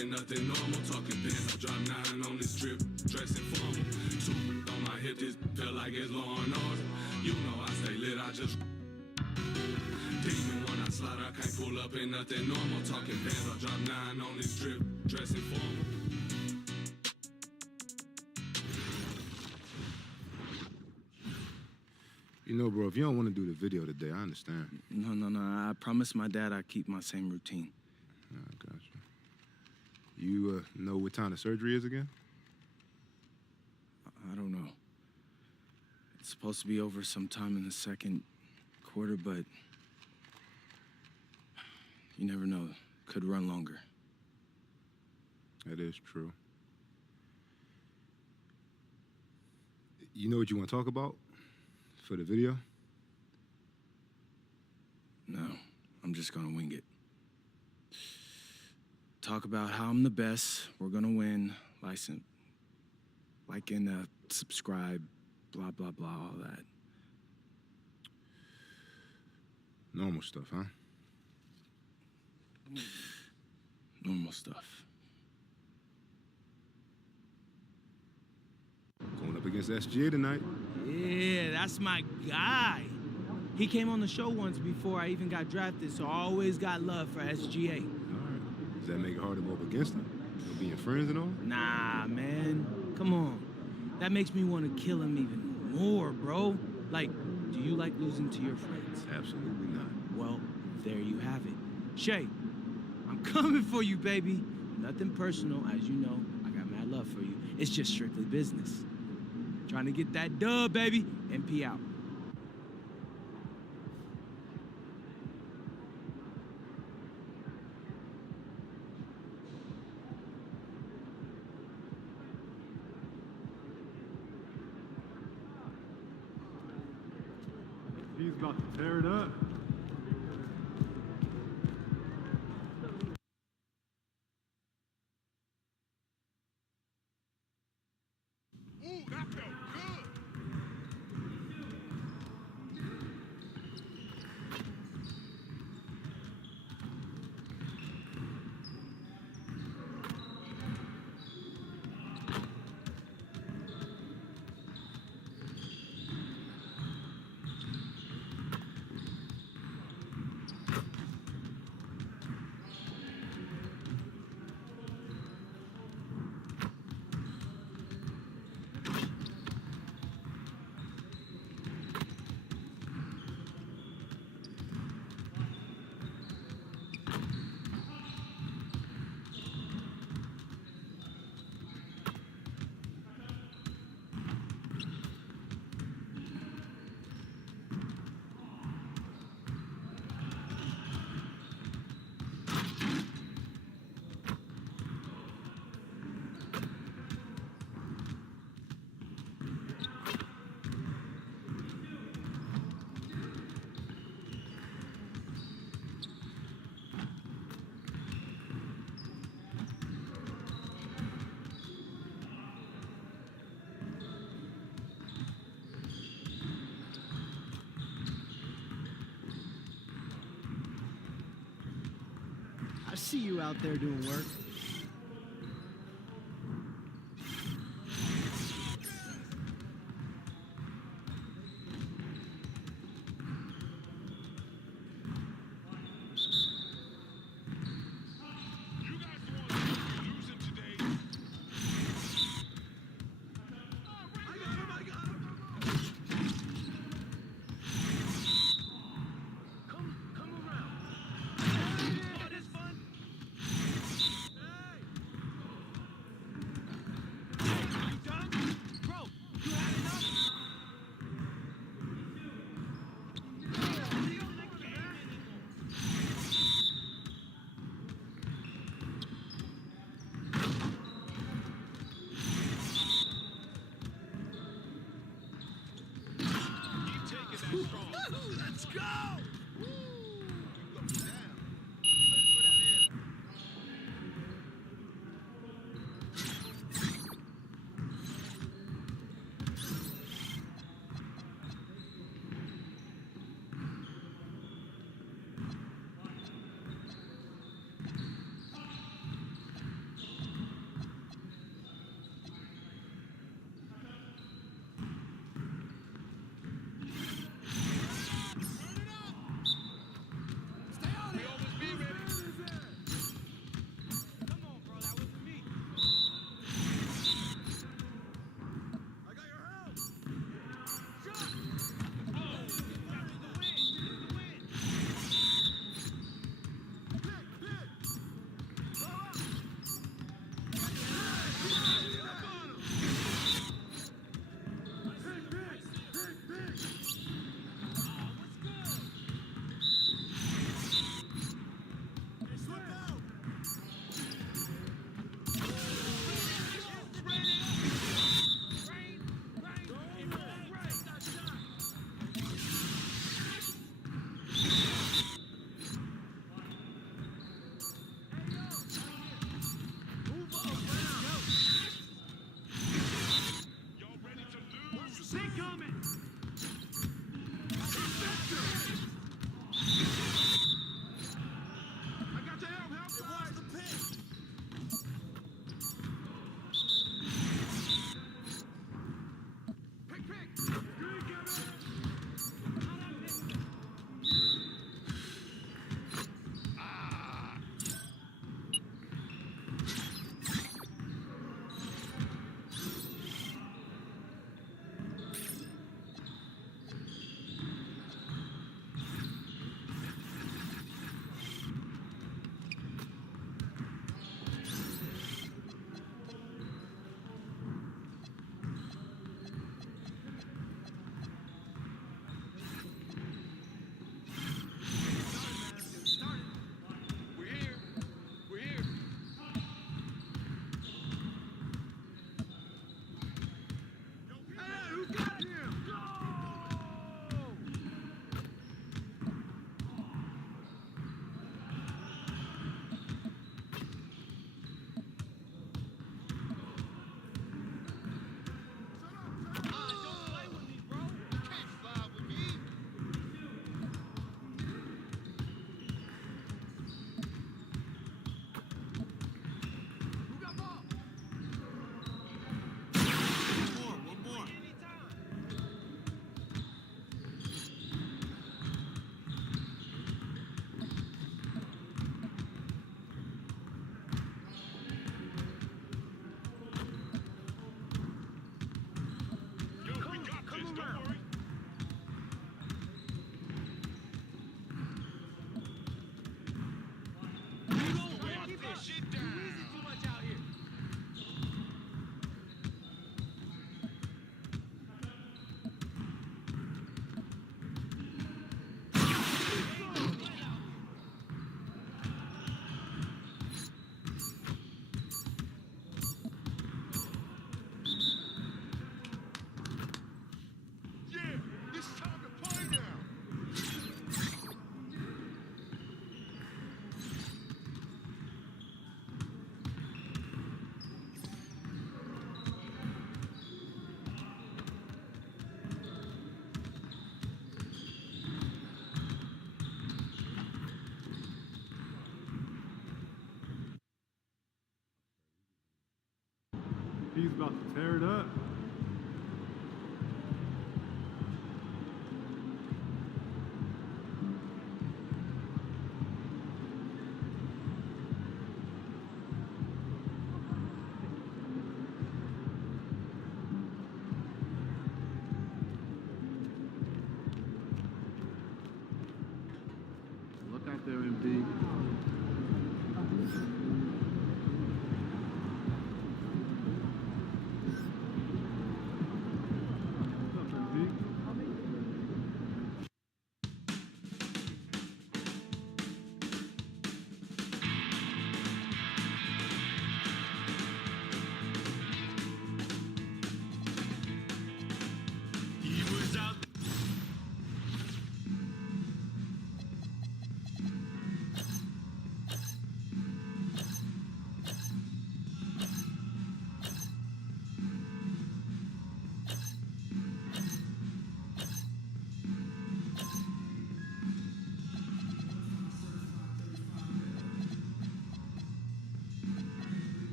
ain't nothing normal. Talking pins, I drop 9 on this trip, dressing formal. 2 on my hip, this feel like it's Law and Order. You know I stay lit, I just demon when I slide, I can't pull up, ain't nothing normal. Talking pins, I drop 9 on this trip, dressing formal. You know, bro, if you don't want to do the video today, I understand. No. I promised my dad I'd keep my same routine. Yeah, I got you. You know what time the surgery is again? I don't know. It's supposed to be over sometime in the second quarter, but you never know. Could run longer. That is true. You know what you want to talk about for the video? No, I'm just gonna wing it. Talk about how I'm the best, we're gonna win, license, like in the subscribe, blah, blah, blah, all that. Normal stuff, huh? Normal stuff. Going up against SGA tonight. Yeah, that's my guy. He came on the show once before I even got drafted, so I always got love for SGA. All right. Does that make it hard to go up against him? For being friends and all? Nah, man. Come on. That makes me want to kill him even more, bro. Like, do you like losing to your friends? Absolutely not. Well, there you have it. Shay, I'm coming for you, baby. Nothing personal, as you know. I got mad love for you. It's just strictly business. Trying to get that dub, baby. MP out. He's about to tear it up. Ooh, that felt good. I see you out there doing work. You guys the ones who are losing today. I got him. Come around. Oh, this fun. He's about to tear it up. Look out there, MP. What's up, MP? He was out.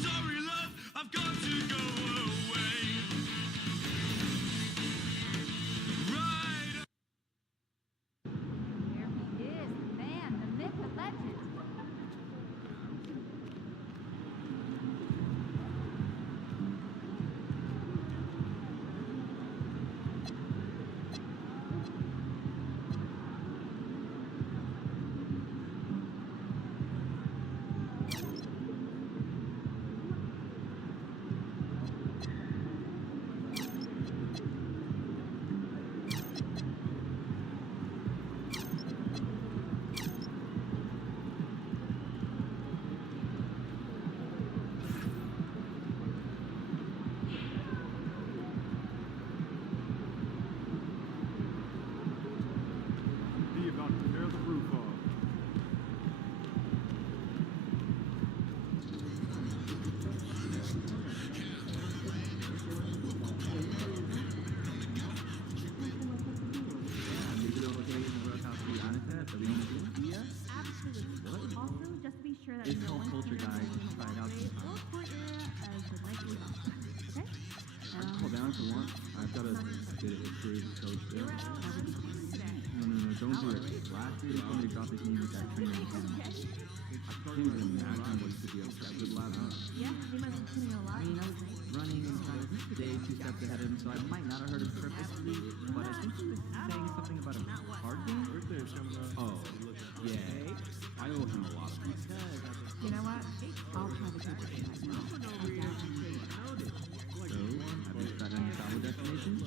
Sorry, love, I've got to go away. Right. There he is, the man, the myth, the legend. He about to tear the roof off. Absolutely. Also, just be sure that It's no called one Culture Guide. You should try it out will point you as the likely author. Okay? Call down if you want. I've got a bit of history of the coach there. No, don't do it. Last year, somebody dropped his knee with that training camp. I can't even imagine what he could be upset with last night. Yeah, he must be putting a lot. I mean, I was running and trying to stay 2 steps ahead of him, so I might not have heard him purposely, but I think he was saying something about a card game. Oh, yeah. I owe him a lot of money. You know what? I'll try to keep it to myself. I guarantee it. So, have you got any travel destinations?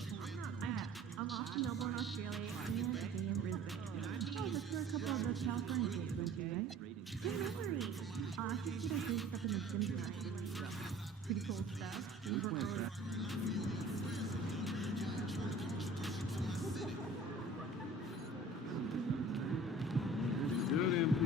I have. I'm off to Melbourne, Australia, and a day in Brisbane. Oh, that's where a couple of the California kids went to, right? Good memory. I should get a good stuff in the gym tonight. Pretty cool stuff. Which one is that? Good, MP.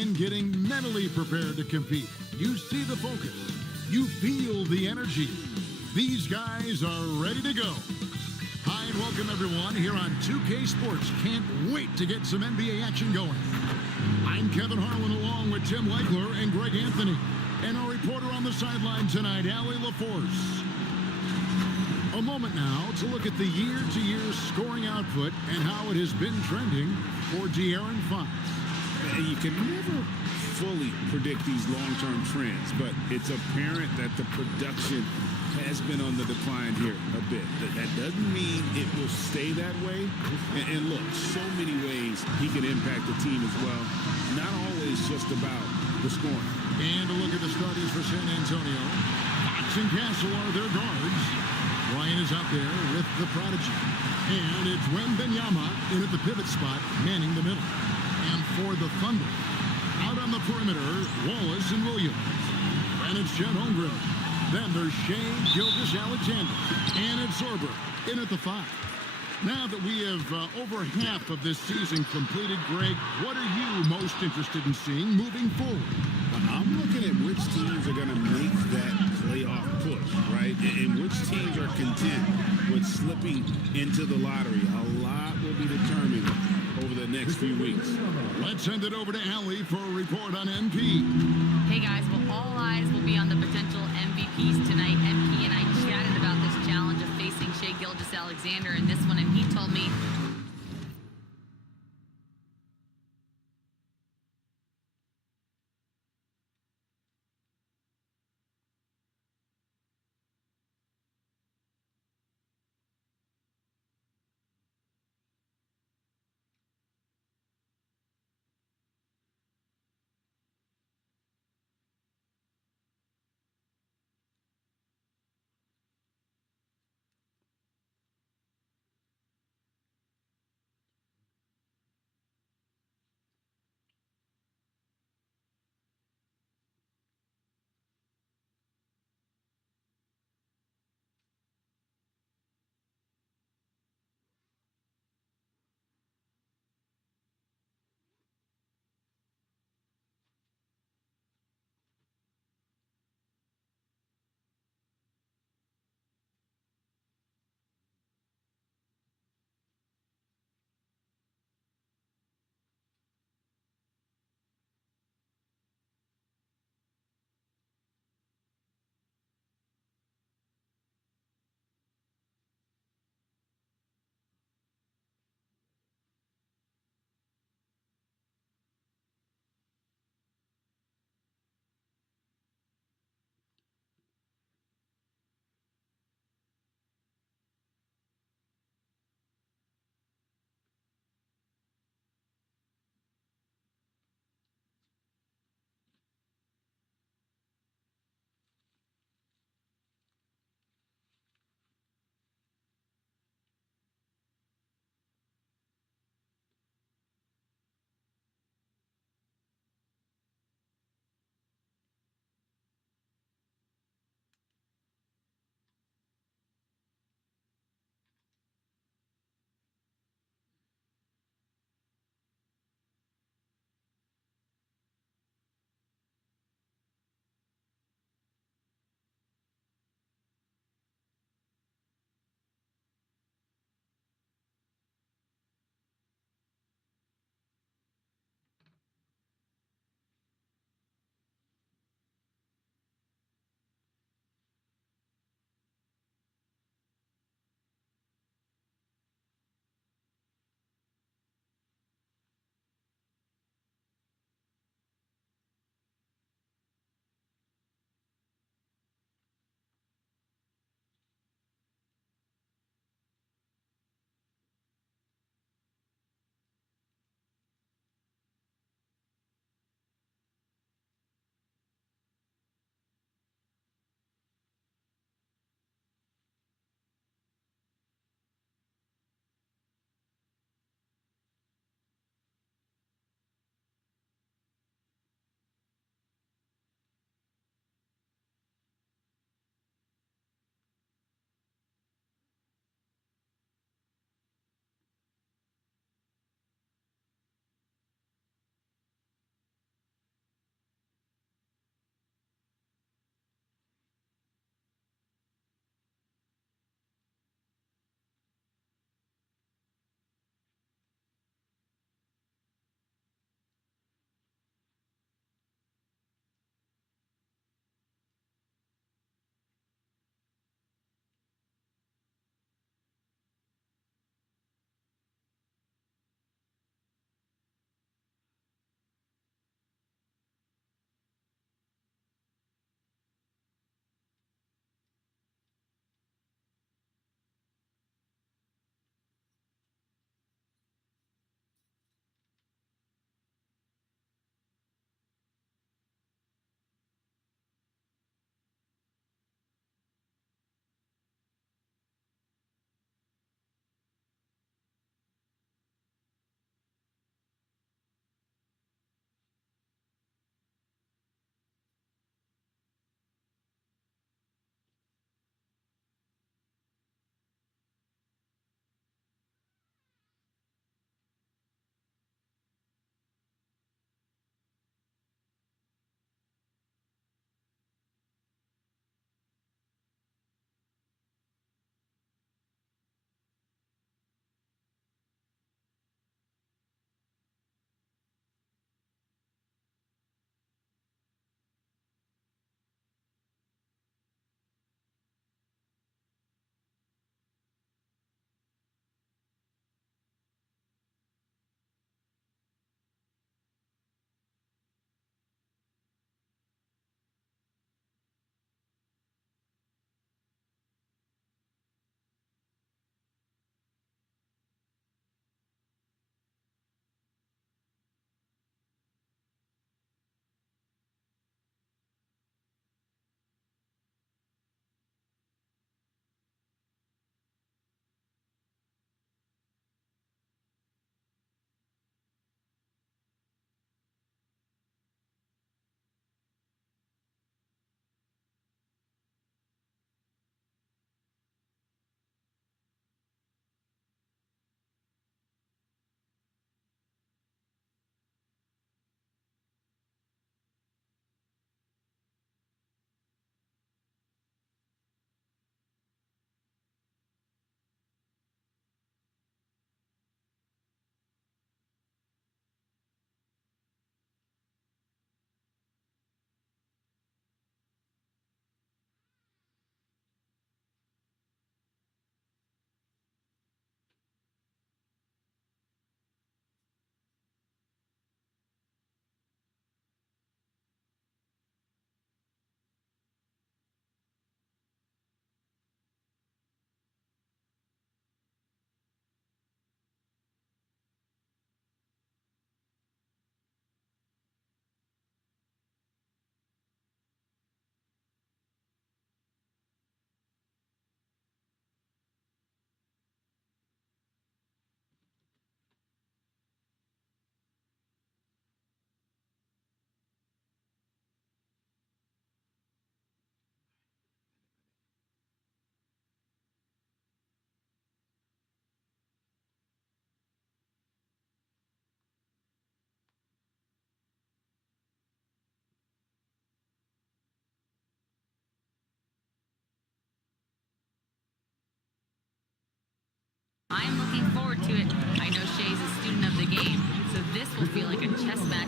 and getting mentally prepared to compete. You see the focus. You feel the energy. These guys are ready to go. Hi, and welcome everyone here on 2K Sports. Can't wait to get some NBA action going. I'm Kevin Harlan along with Tim Leichler and Greg Anthony. And our reporter on the sideline tonight, Allie LaForce. A moment now to look at the year-to-year scoring output and how it has been trending for De'Aaron Fox. And you can never fully predict these long-term trends, but it's apparent that the production has been on the decline here a bit. That doesn't mean it will stay that way. And look, so many ways he can impact the team as well. Not always just about the scoring. And a look at the starters for San Antonio. Fox and Castle are their guards. Ryan is out there with the prodigy. And it's Wembanyama in at the pivot spot, manning the middle. And for the Thunder, out on the perimeter, Wallace and Williams. And it's Chet Holmgren. Then there's Shea Gilgeous-Alexander. And it's Sorber in at the 5. Now that we have over half of this season completed, Greg, what are you most interested in seeing moving forward? I'm looking at which teams are going to make that playoff push, right? And which teams are content with slipping into the lottery. A lot will be determined over the next few weeks. Let's send it over to Allie for a report on MP. Hey guys, well, all eyes will be on the potential MVPs tonight. MP and I chatted about this challenge of facing Shea Gilgeous-Alexander in this one, and he told me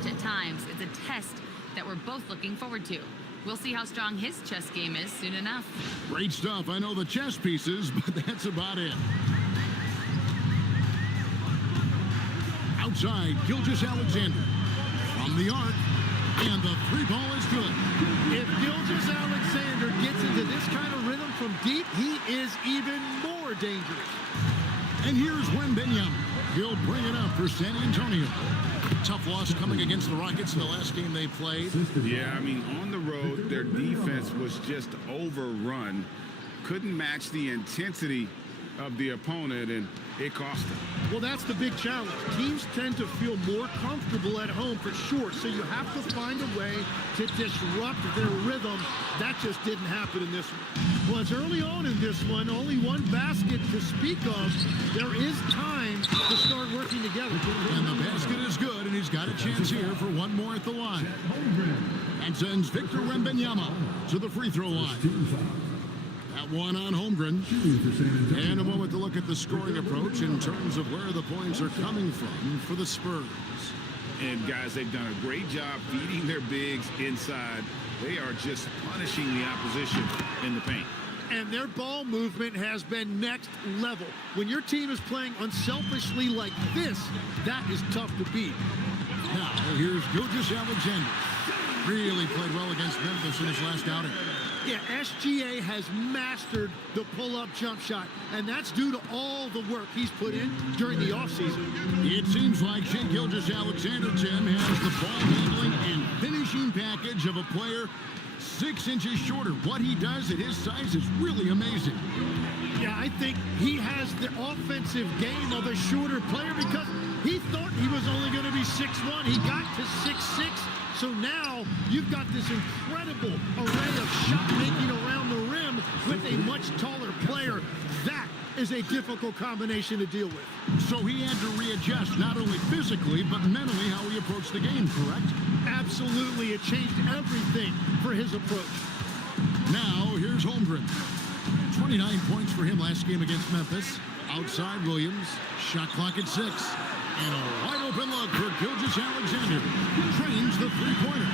stretch at times. It's a test that we're both looking forward to. We'll see how strong his chess game is soon enough. Great stuff. I know the chess pieces, but that's about it. Outside, Gilgeous-Alexander from the arc, and the three ball is good. If Gilgeous-Alexander gets into this kind of rhythm from deep, he is even more dangerous. And here's Wembanyama. He'll bring it up for San Antonio. Tough loss coming against the Rockets in the last game they played. Yeah, I mean, on the road, their defense was just overrun. Couldn't match the intensity of the opponent, and it cost them. Well, that's the big challenge. Teams tend to feel more comfortable at home for sure, so you have to find a way to disrupt their rhythm. That just didn't happen in this one. Well, it's early on in this one, only one basket to speak of. There is time to start working together. And the basket is good, and he's got a chance here for one more at the line. And sends Victor Wembanyama to the free throw line. That one on Holmgren. And a moment to look at the scoring approach in terms of where the points are coming from for the Spurs. And guys, they've done a great job feeding their bigs inside. They are just punishing the opposition in the paint. And their ball movement has been next level. When your team is playing unselfishly like this, that is tough to beat. Now, here's Gilgeous-Alexander. Really played well against Memphis in his last outing. Yeah, SGA has mastered the pull-up jump shot, and that's due to all the work he's put in during the offseason. It seems like Shai Gilgeous-Alexander, Tim, has the ball handling and finishing package of a player 6 inches shorter. What he does at his size is really amazing. Yeah, I think he has the offensive game of a shorter player because he thought he was only going to be 6'1". He got to 6'6". So now you've got this incredible array of shot making around the rim with a much taller player. That is a difficult combination to deal with. So he had to readjust not only physically but mentally how he approached the game, correct? Absolutely. It changed everything for his approach. Now here's Holmgren. 29 points for him last game against Memphis. Outside Williams. Shot clock at 6. And a wide open look for Gilgeous-Alexander. Trains the three-pointer.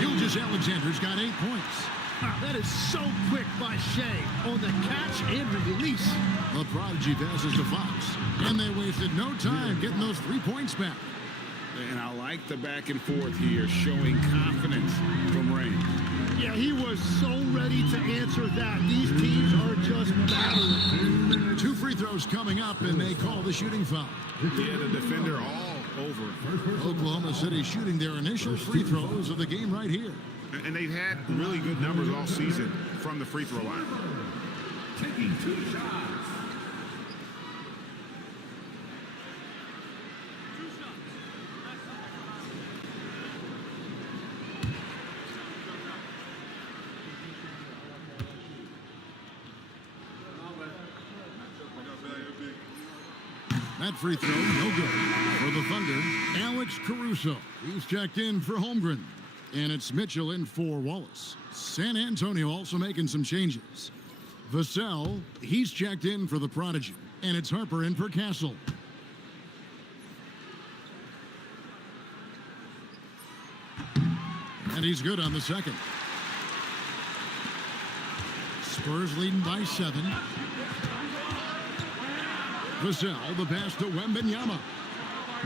Gilgeous-Alexander's got 8 points. Wow, that is so quick by Shai on the catch and the release. The prodigy passes to Fox. And they wasted no time getting those 3 points back. And I like the back and forth here, showing confidence from Rain. Yeah, he was so ready to answer that. These teams are just battling. 2 free throws coming up, and they call the shooting foul. Yeah, the defender all over. Oklahoma City shooting their initial free throws of the game right here. And they've had really good numbers all season from the free throw line. Taking 2 shots. That free throw, no good. For the Thunder, Alex Caruso. He's checked in for Holmgren. And it's Mitchell in for Wallace. San Antonio also making some changes. Vassell, he's checked in for the Prodigy. And it's Harper in for Castle. And he's good on the second. Spurs leading by 7. Vassell, the pass to Wembanyama.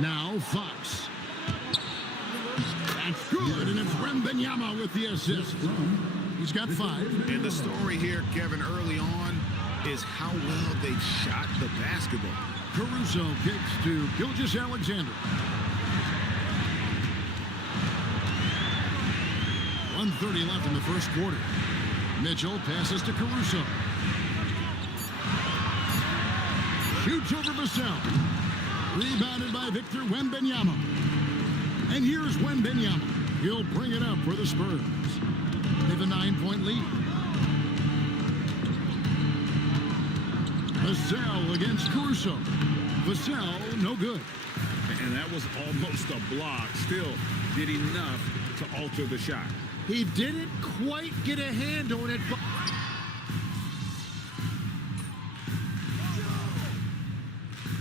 Now Fox. That's good, and it's Wembanyama with the assist. He's got 5. And the story here, Kevin, early on is how well they shot the basketball. Caruso kicks to Gilgeous-Alexander. 1:30 left in the first quarter. Mitchell passes to Caruso. Shoots over Vassell. Rebounded by Victor Wembanyama. And here's Wembanyama. He'll bring it up for the Spurs. They have a 9-point lead. Vassell against Caruso. Vassell, no good. And that was almost a block. Still did enough to alter the shot. He didn't quite get a hand on it, but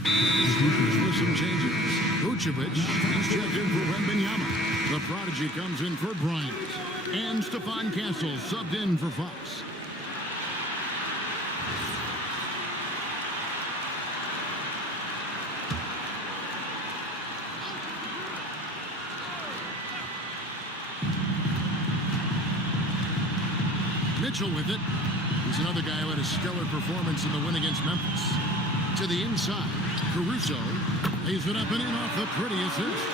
With some changes. Vucevic, he's checked in for Wembanyama. The prodigy comes in for Bryant. And Stephon Castle subbed in for Fox. Mitchell with it. He's another guy who had a stellar performance in the win against Memphis. To the inside, Caruso lays it up and in off the pretty assist.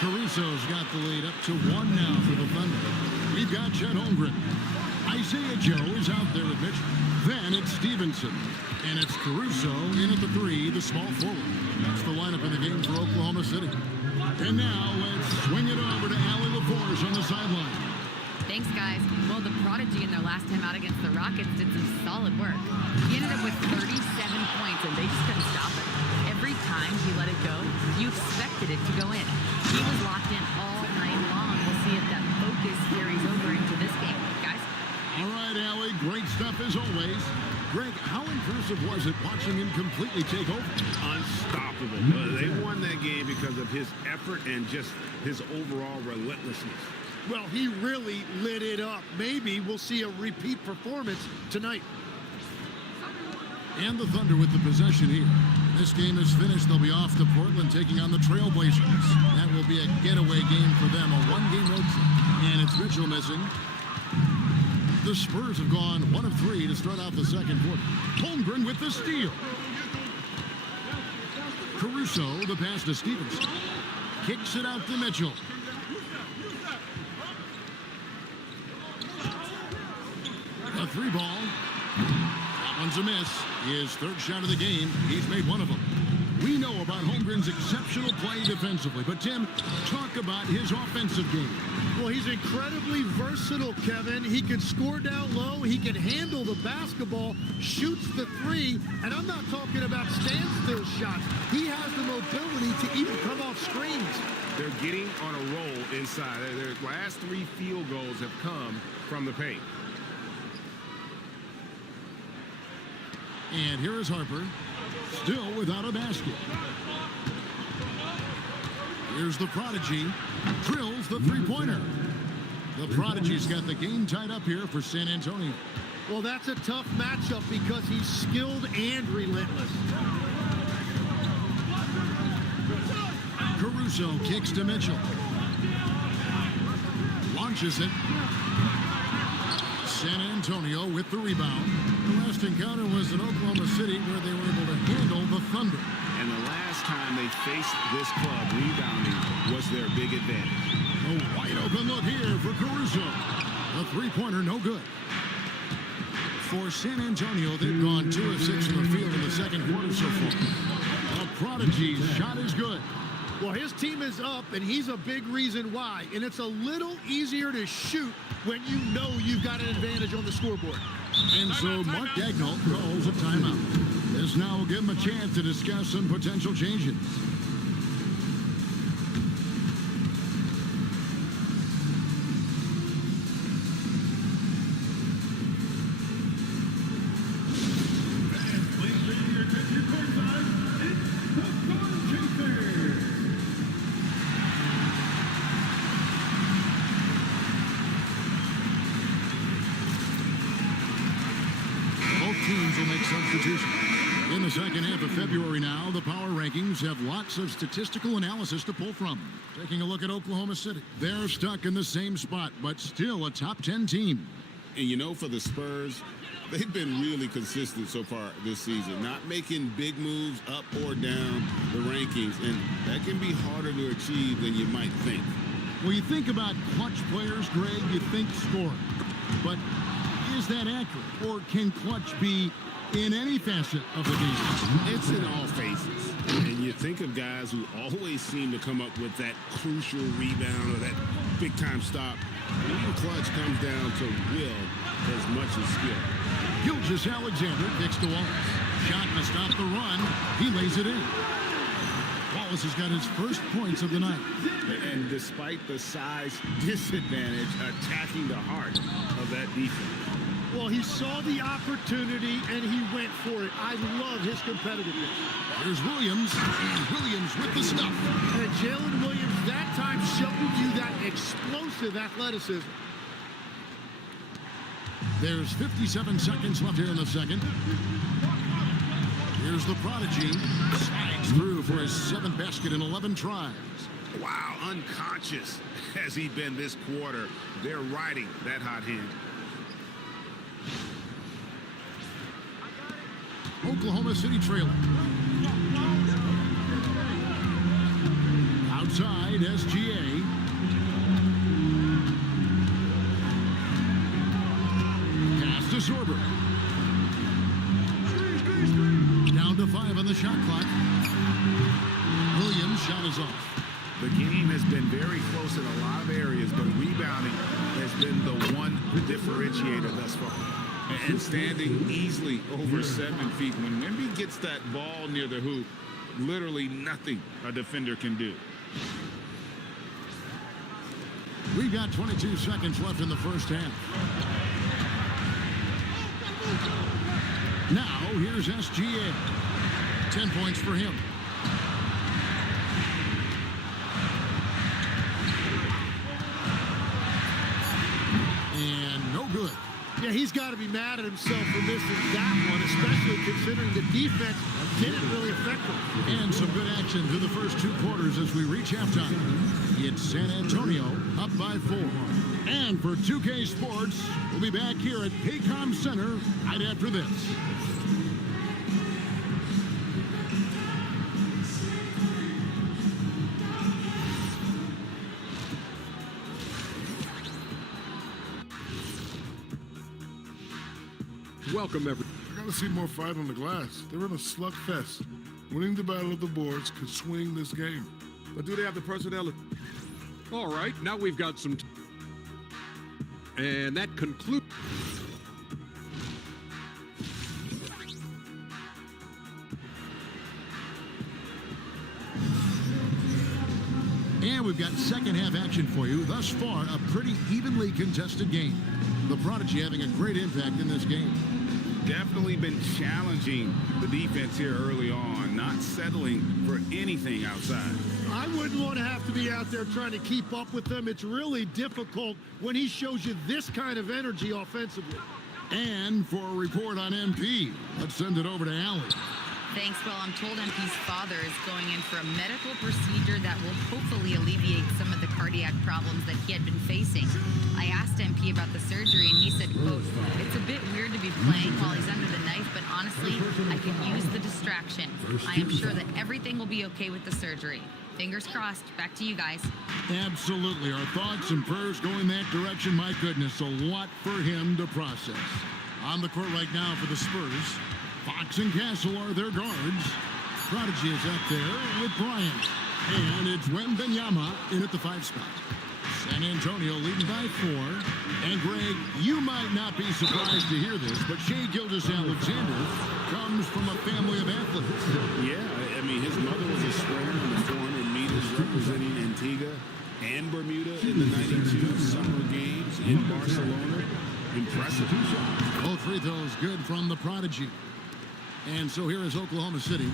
Caruso's got the lead up to 1 now for the Thunder. We've got Chet Holmgren. Isaiah Joe is out there with Mitchell. Then it's Stevenson. And it's Caruso in at the 3, the small forward. That's the lineup in the game for Oklahoma City. And now let's swing it over to Allie LaForge on the sideline. Thanks, guys. Well, the prodigy in their last time out against the Rockets did some solid work. He ended up with 37 points, and they just couldn't stop it. Every time he let it go, you expected it to go in. He was locked in all night long. We'll see if that focus carries over into this game. Guys? All right, Allie, great stuff as always. Greg, how impressive was it watching him completely take over? Unstoppable. They won that game because of his effort and just his overall relentlessness. Well, he really lit it up. Maybe we'll see a repeat performance tonight. And the Thunder with the possession here. This game is finished. They'll be off to Portland taking on the Trailblazers. That will be a getaway game for them, a 1-game road trip. And it's Mitchell missing. The Spurs have gone 1 of 3 to start out the second quarter. Holmgren with the steal. Caruso, the pass to Stevenson. Kicks it out to Mitchell. A 3 ball. That one's a miss. His 3rd shot of the game. He's made 1 of them. We know about Holmgren's exceptional play defensively, but Tim, talk about his offensive game. Well, he's incredibly versatile, Kevin. He can score down low. He can handle the basketball, shoots the 3, and I'm not talking about standstill shots. He has the mobility to even come off screens. They're getting on a roll inside. Their last 3 field goals have come from the paint. And here is Harper, still without a basket. Here's the prodigy, drills the 3-pointer. The prodigy's got the game tied up here for San Antonio. Well, that's a tough matchup because he's skilled and relentless. Caruso kicks to Mitchell. Launches it. San Antonio with the rebound. The last encounter was in Oklahoma City where they were able to handle the Thunder. And the last time they faced this club, rebounding was their big advantage. A wide open look here for Caruso. A 3-pointer, no good. For San Antonio, they've gone 2 of 6 from the field in the second quarter so far. The prodigy's shot is good. Well, his team is up, and he's a big reason why. And it's a little easier to shoot when you know you've got an advantage on the scoreboard. And so Mark Daigneault calls a timeout. This now will give him a chance to discuss some potential changes. In the second half of February now, the power rankings have lots of statistical analysis to pull from. Taking a look at Oklahoma City. They're stuck in the same spot, but still a top 10 team. And you know, for the Spurs, they've been really consistent so far this season, not making big moves up or down the rankings, and that can be harder to achieve than you might think. When you think about clutch players, Greg, you think scoring. But is that accurate, or can clutch be in any facet of the game? It's in all phases. And you think of guys who always seem to come up with that crucial rebound or that big-time stop. Even clutch comes down to will as much as skill. Gilgeous-Alexander kicks to Wallace. Shot to stop the run. He lays it in. Wallace has got his first points of the night. And despite the size disadvantage, attacking the heart of that defense. Well, he saw the opportunity and he went for it. I love his competitiveness. Here's Williams, and Williams with the stuff. And Jalen Williams that time showing you that explosive athleticism. There's 57 seconds left here in the second. Here's the prodigy. Slides through for his 7th basket in 11 tries. Wow, unconscious has he been this quarter. They're riding that hot hand. Oklahoma City trailing. Outside, SGA. Pass to Sorber. Down to 5 on the shot clock. Williams' shot is off. The game has been very close in a lot of areas, but rebounding has been the one differentiator thus far. And standing easily over 7 feet. When Wemby gets that ball near the hoop, literally nothing a defender can do. We've got 22 seconds left in the first half. Now, here's SGA. 10 points for him. And no good. Yeah, he's got to be mad at himself for missing that one, especially considering the defense didn't really affect him. And some good action through the first 2 quarters as we reach halftime. It's San Antonio up by 4. And for 2K Sports, we'll be back here at Paycom Center right after this. Welcome, everyone. I gotta see more fight on the glass. They're in a slugfest. Winning the battle of the boards could swing this game. But do they have the personnel? All right, now we've got some. And that concludes. And we've got second half action for you. Thus far, a pretty evenly contested game. The Prodigy having a great impact in this game. Definitely been challenging the defense here early on, not settling for anything outside. I wouldn't want to have to be out there trying to keep up with them. It's really difficult when he shows you this kind of energy offensively. And for a report on MP, let's send it over to Allie. Thanks. Well, I'm told MP's father is going in for a medical procedure that will hopefully alleviate some of the cardiac problems that he had been facing. I asked MP about the surgery, and he said, quote, "It's a bit weird to be playing while he's under the knife, but honestly, I could use the distraction. I am sure that everything will be okay with the surgery. Fingers crossed." Back to you guys. Absolutely. Our thoughts and prayers go in that direction. My goodness, a lot for him to process. On the court right now for the Spurs, Fox and Castle are their guards. Prodigy is up there with Bryant. And it's Wembanyama in at the 5 spot. San Antonio leading by 4. And Greg, you might not be surprised to hear this, but Shai Gilgeous-Alexander comes from a family of athletes. Yeah, I mean, his mother was a sprinter in the 400 meters representing Antigua and Bermuda in the 92 Summer Games in Barcelona. Impressive. Both free throws good from the Prodigy. And so here is Oklahoma City.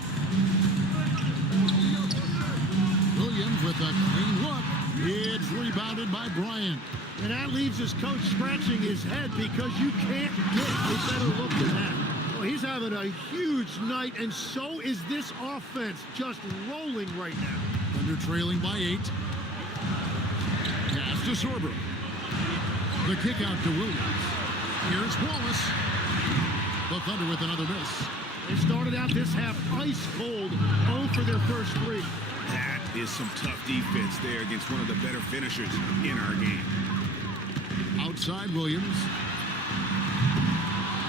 Williams with a clean look. It's rebounded by Bryant. And that leaves his coach scratching his head because you can't get a better look than that. Well, he's having a huge night, and so is this offense, just rolling right now. Thunder trailing by 8. Pass to Sorber. The kick out to Williams. Here's Wallace. The Thunder with another miss. They started out this half ice cold, 0 for their first 3. That is some tough defense there against one of the better finishers in our game. Outside Williams.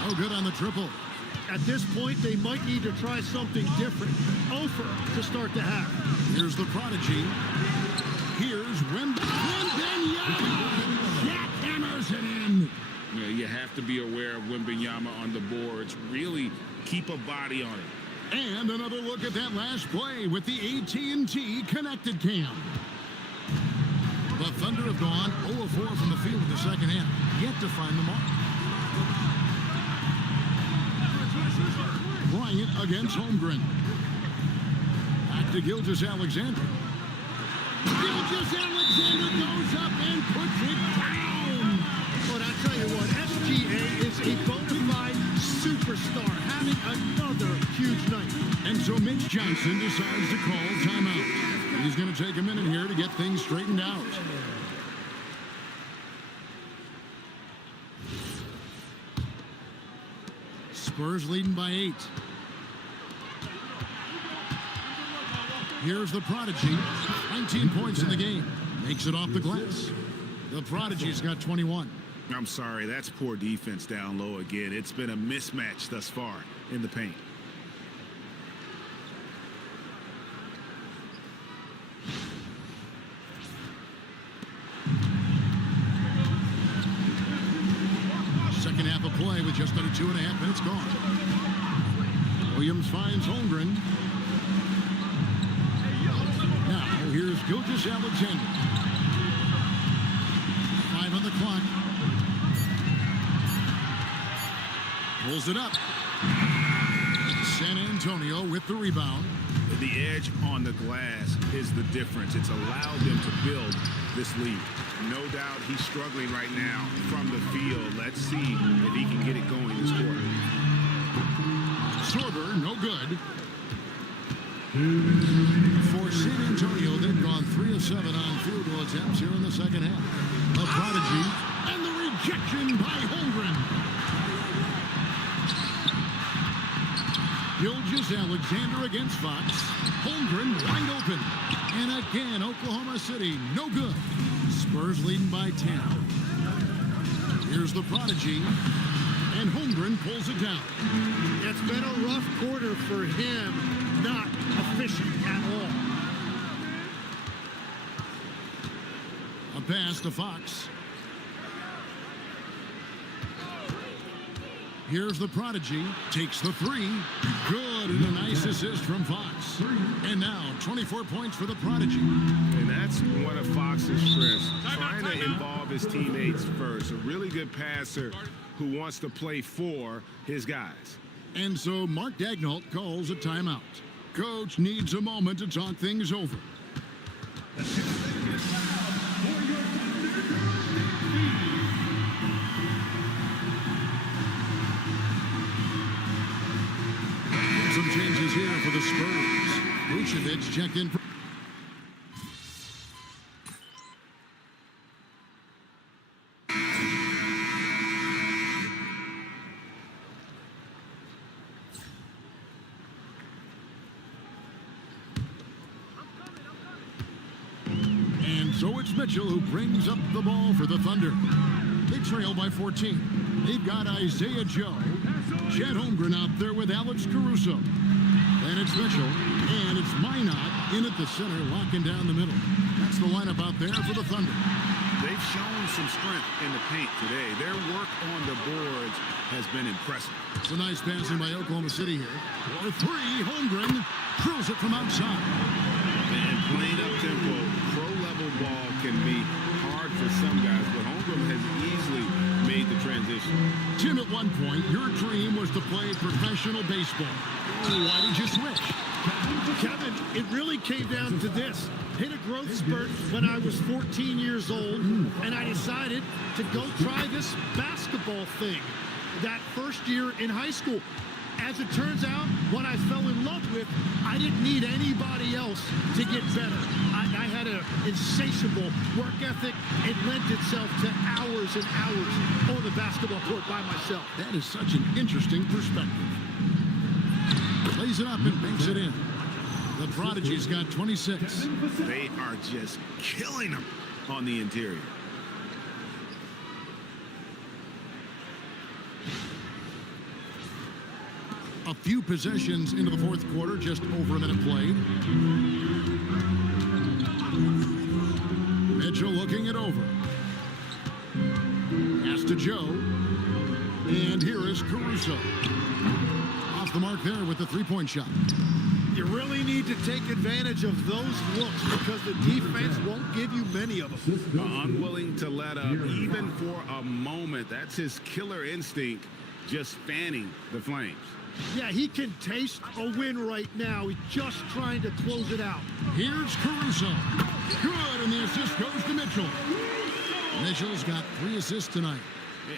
Oh, good on the triple. At this point, they might need to try something different. 0 to start the half. Here's the Prodigy. Here's Wembanyama. Jackhammers it in. Yeah, you have to be aware of Wembanyama on the boards. Really keep a body on it. And another look at that last play with the AT&T connected cam. The Thunder have gone 0 of 4 from the field in the second half. Yet to find the mark. Bryant against Holmgren. Back to Gilgeous-Alexander. Gilgeous-Alexander goes up and puts it down. But I tell you what, SGA is a bona fide superstar, having another huge night. And so Mitch Johnson decides to call timeout. He's going to take a minute here to get things straightened out. Spurs leading by 8. Here's the Prodigy. 19 points in the game. Makes it off the glass. The Prodigy's got 21. I'm sorry, that's poor defense down low again. It's been a mismatch thus far in the paint. Second half of play with just under 2.5 minutes gone. Williams finds Holmgren. Now here's Gilgeous-Alexander. 5 on the clock. Pulls it up. San Antonio with the rebound. The edge on the glass is the difference. It's allowed them to build this lead. No doubt he's struggling right now from the field. Let's see if he can get it going this quarter. Sorber, no good. For San Antonio, they've gone 3 of 7 on field goal attempts here in the second half. A Prodigy, and the rejection by Holmgren. Gilgeous-Alexander against Fox. Holmgren wide open. And again, Oklahoma City, no good. Spurs leading by 10. Here's the Prodigy. And Holmgren pulls it down. It's been a rough quarter for him. Not efficient at all. A pass to Fox. Here's the Prodigy. Takes the 3. Good, and a nice assist from Fox. And now 24 points for the Prodigy. And that's one of Fox's strengths. Trying to involve his teammates first. A really good passer who wants to play for his guys. And so Mark Daigneault calls a timeout. Coach needs a moment to talk things over. Some changes here for the Spurs. Vucevic checked in. And so it's Mitchell who brings up the ball for the Thunder. They trail by 14. They've got Isaiah Joe. Chet Holmgren out there with Alex Caruso. And it's Mitchell. And it's Minot in at the center, locking down the middle. That's the lineup out there for the Thunder. They've shown some strength in the paint today. Their work on the boards has been impressive. It's a nice passing by Oklahoma City here. For 3, Holmgren drills it from outside. And playing up tempo, pro-level ball can be hard for some guys, but Holmgren has easily made the transition. Tim, at one point, your dream was to play professional baseball. Why did you switch? Kevin, it really came down to this. Hit a growth spurt when I was 14 years old, and I decided to go try this basketball thing that first year in high school. As it turns out, what I fell in love with, I didn't need anybody else to get better. I had an insatiable work ethic. It lent itself to hours and hours on the basketball court by myself. That is such an interesting perspective. Lays it up and banks it in. The Prodigy's got 26. They are just killing them on the interior. A few possessions into the fourth quarter, just over a minute played. Mitchell looking it over. Pass to Joe. And here is Caruso. Off the mark there with the three-point shot. You really need to take advantage of those looks because the defense won't give you many of them. Unwilling to let up, even for a moment. That's his killer instinct. just fanning the flames. Yeah, he can taste a win right now. He's just trying to close it out. Here's Caruso. Good, and the assist goes to Mitchell. Mitchell's got 3 assists tonight.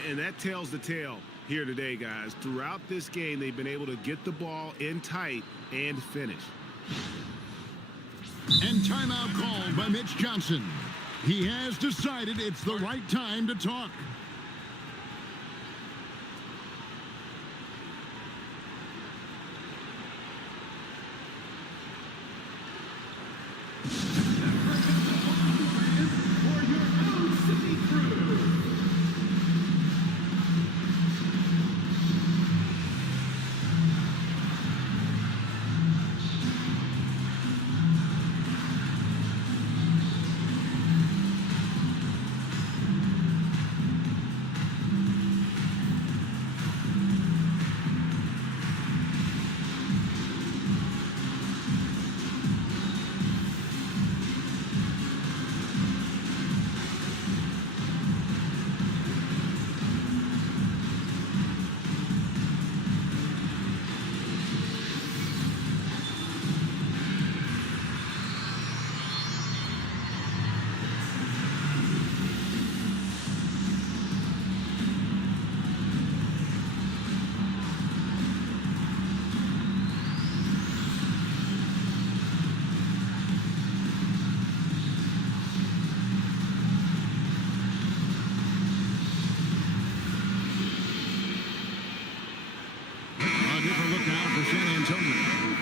And that tells the tale here today, guys. Throughout this game, they've been able to get the ball in tight and finish. And timeout called by Mitch Johnson. He has decided it's the right time to talk.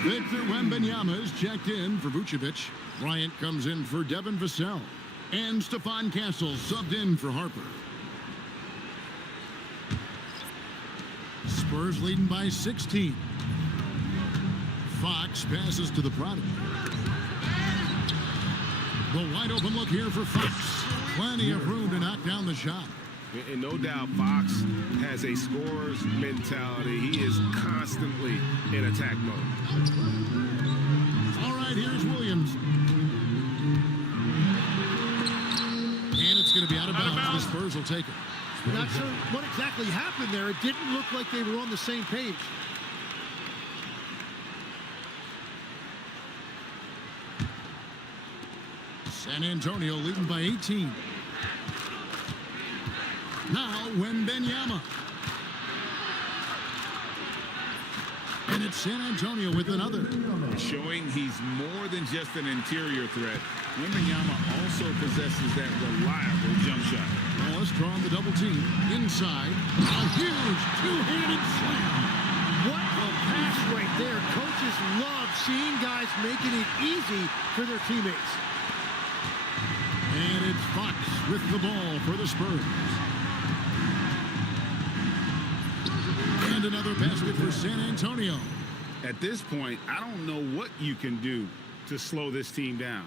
Victor Wembanyama is checked in for Vucevic. Bryant comes in for Devin Vassell. And Stephon Castle subbed in for Harper. Spurs leading by 16. Fox passes to the Prodigy. The wide open look here for Fox. Plenty of room to knock down the shot. And no doubt Fox has a scorer's mentality. He is constantly in attack mode. All right, here's Williams. And it's going to be out of bounds. The Spurs will take it. Not sure what exactly happened there. It didn't look like they were on the same page. San Antonio leading by 18. Now Wembanyama. And it's San Antonio with another. Showing he's more than just an interior threat. Wembanyama also possesses that reliable jump shot. Wallace drawing the double team. Inside. A huge two-handed slam. What a pass right there. Coaches love seeing guys making it easy for their teammates. And it's Fox with the ball for the Spurs. And another basket for San Antonio. At this point, I don't know what you can do to slow this team down.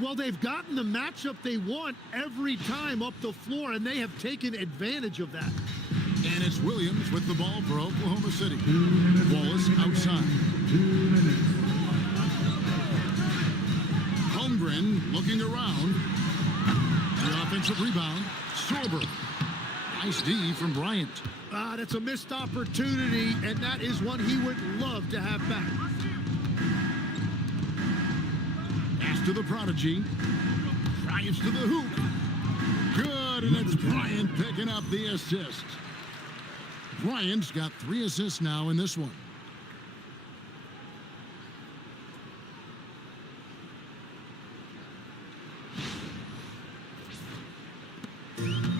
Well, they've gotten the matchup they want every time up the floor, and they have taken advantage of that. And it's Williams with the ball for Oklahoma City. Wallace outside. Holmgren looking around. The offensive rebound. Sorber. Nice D from Bryant. That's a missed opportunity, and that is one he would love to have back. Pass to the Prodigy. Drives to the hoop. Good, and it's Bryant picking up the assist. Bryant's got 3 assists now in this one.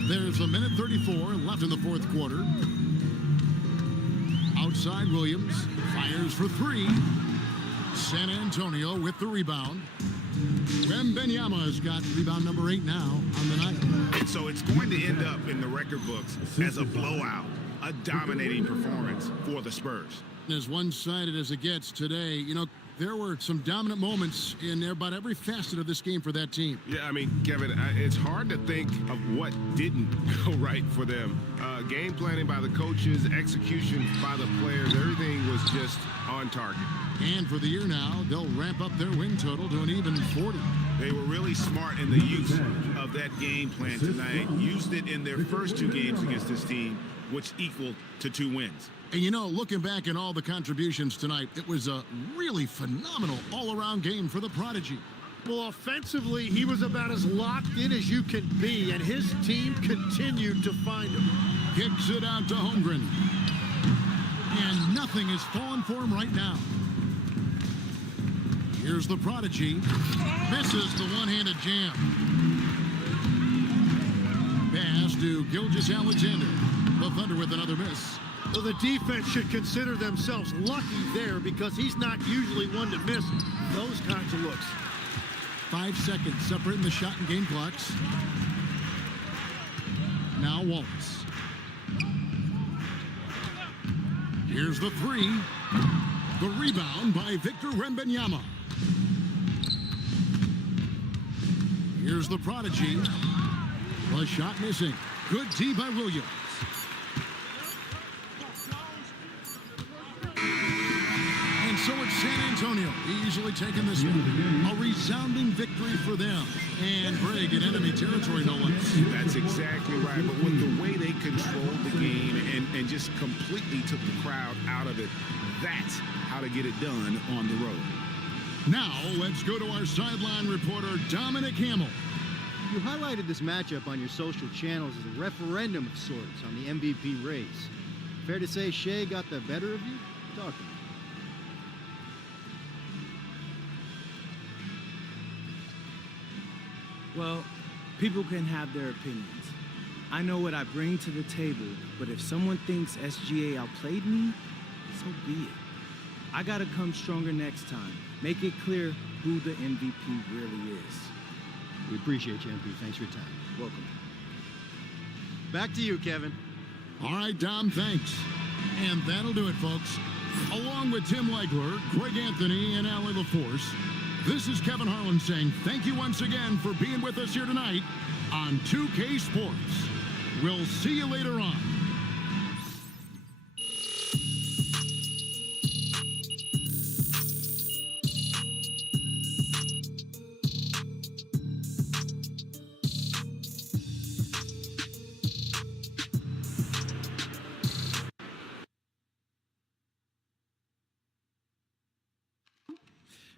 There's a minute 34 left in the fourth quarter. Outside Williams fires for 3. San Antonio with the rebound. Wembanyama has got rebound number 8 now on the night. And so it's going to end up in the record books as a blowout, a dominating performance for the Spurs. As one-sided as it gets today, you know, there were some dominant moments in about every facet of this game for that team. Yeah, I mean, Kevin, it's hard to think of what didn't go right for them. Game planning by the coaches, execution by the players, everything was just on target. And for the year now, they'll ramp up their win total to an even 40. They were really smart in the use of that game plan tonight. Used it in their first 2 games against this team. which equaled to 2 wins. And you know, looking back at all the contributions tonight, it was a really phenomenal all-around game for the Prodigy. Well, offensively, he was about as locked in as you can be, and his team continued to find him. Kicks it out to Holmgren. And nothing is falling for him right now. Here's the Prodigy. Misses the one-handed jam. Pass to Gilgeous-Alexander. The Thunder with another miss. Well, the defense should consider themselves lucky there because he's not usually one to miss those kinds of looks. 5 seconds separating the shot and game clocks. Now Wallace. Here's the 3. The rebound by Victor Wembanyama. Here's the Prodigy. The shot missing. Good D by Williams. And so it's San Antonio easily taking this one. A resounding victory for them. And Greg in enemy territory, no less. That's exactly right. But with the way they controlled the game and just completely took the crowd out of it, that's how to get it done on the road. Now, let's go to our sideline reporter, Dominic Hamill. You highlighted this matchup on your social channels as a referendum of sorts on the MVP race. Fair to say Shea got the better of you? Talk to me. Well, people can have their opinions. I know what I bring to the table, but if someone thinks SGA outplayed me, so be it. I gotta come stronger next time. Make it clear who the MVP really is. We appreciate you, MP. Thanks for your time. Welcome. Back to you, Kevin. All right, Dom, thanks. And that'll do it, folks. Along with Tim Legler, Greg Anthony, and Allie LaForce, this is Kevin Harlan saying thank you once again for being with us here tonight on 2K Sports. We'll see you later on.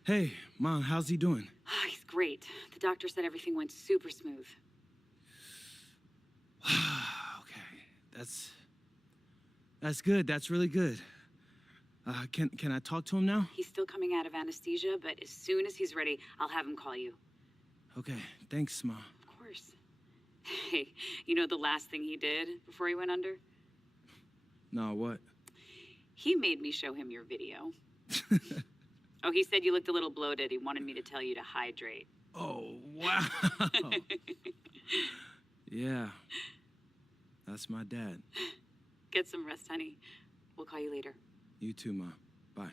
Hey, Mom, how's he doing? Oh, he's great. The doctor said everything went super smooth. Okay, that's good. That's really good. Can I talk to him now? He's still coming out of anesthesia, but as soon as he's ready, I'll have him call you. Okay, thanks, Ma. Of course. Hey, you know the last thing he did before he went under? No, what? He made me show him your video. Oh, he said you looked a little bloated. He wanted me to tell you to hydrate. Oh, wow. Yeah. That's my dad. Get some rest, honey. We'll call you later. You too, Ma. Bye.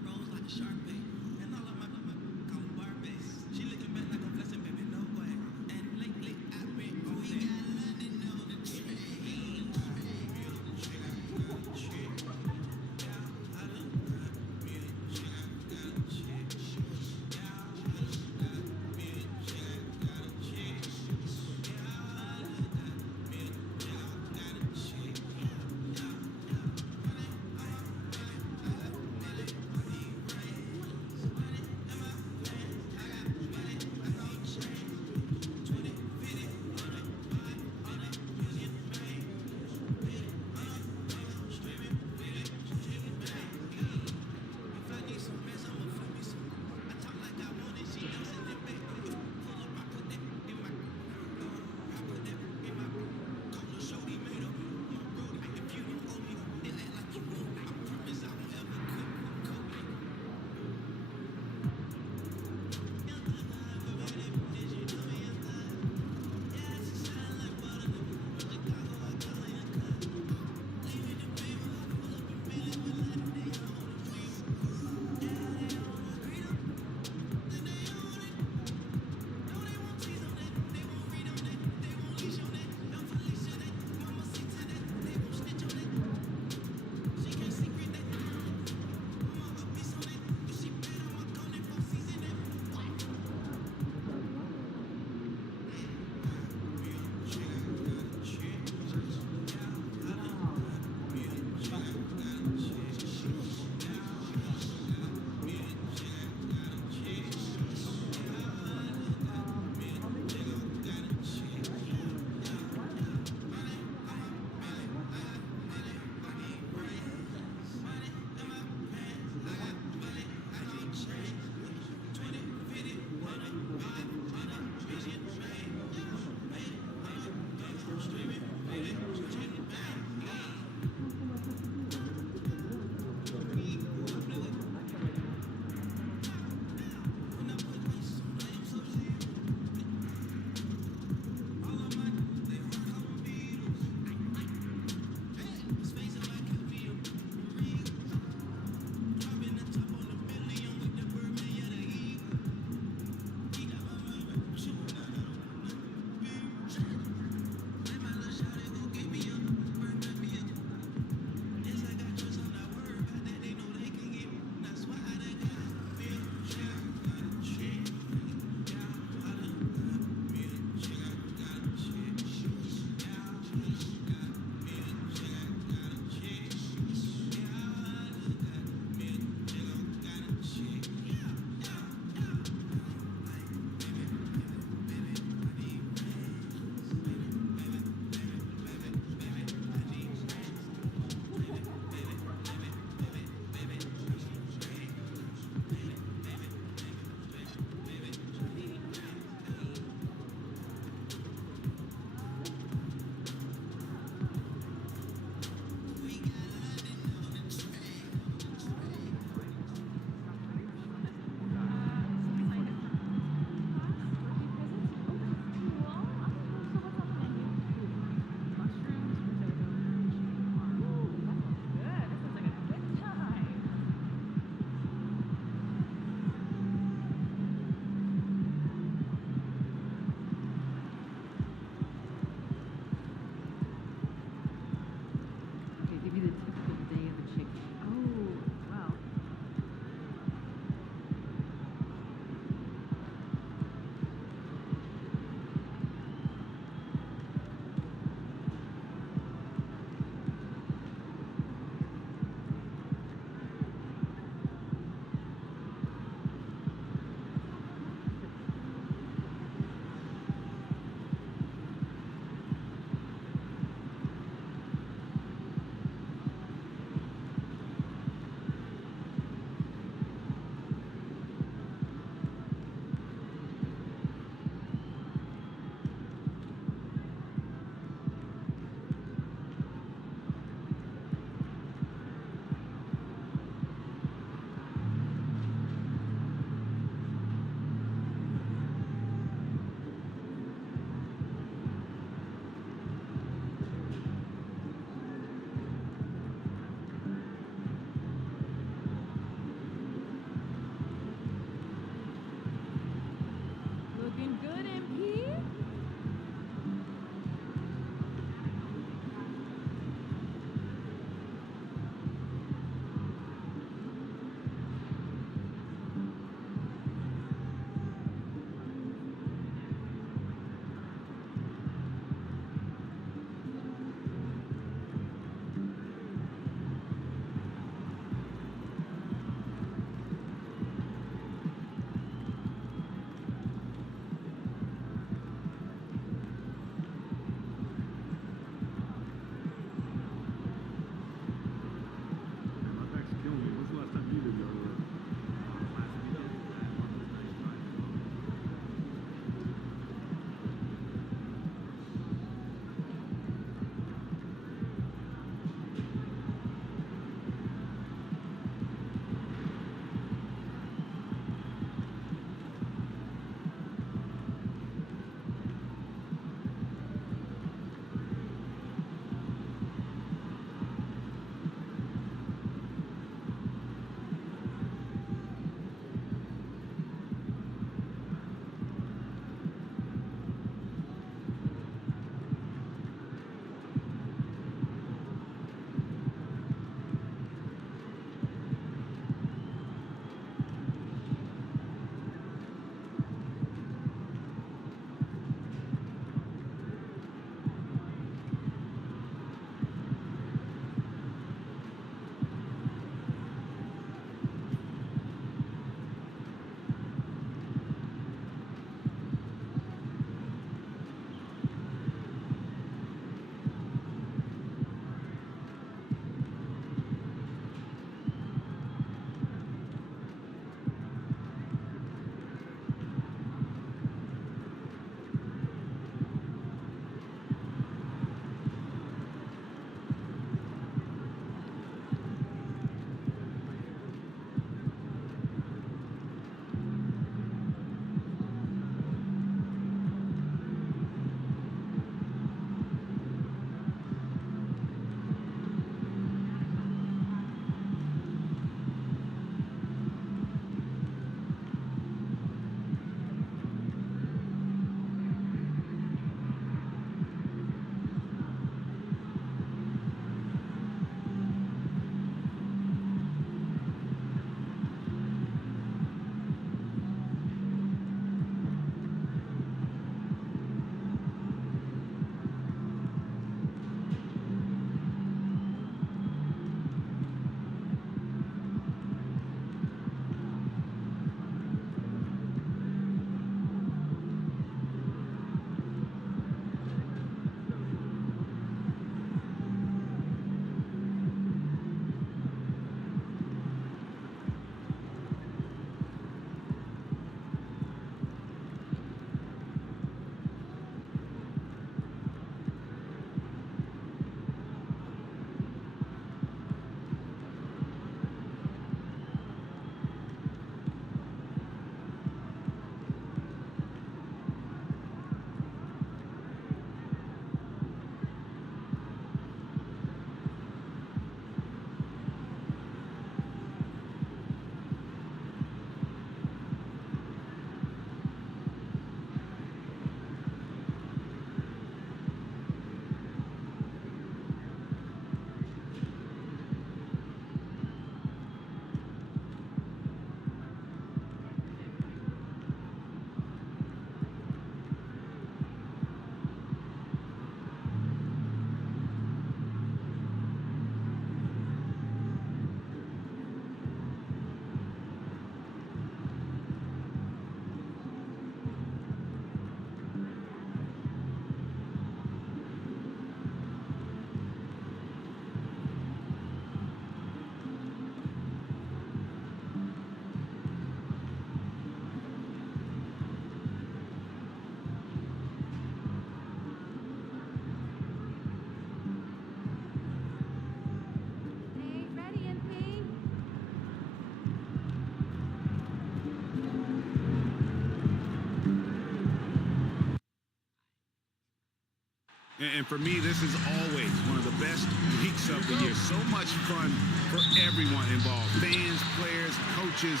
And for me, this is always one of the best weeks of the year. So much fun for everyone involved. Fans, players, coaches.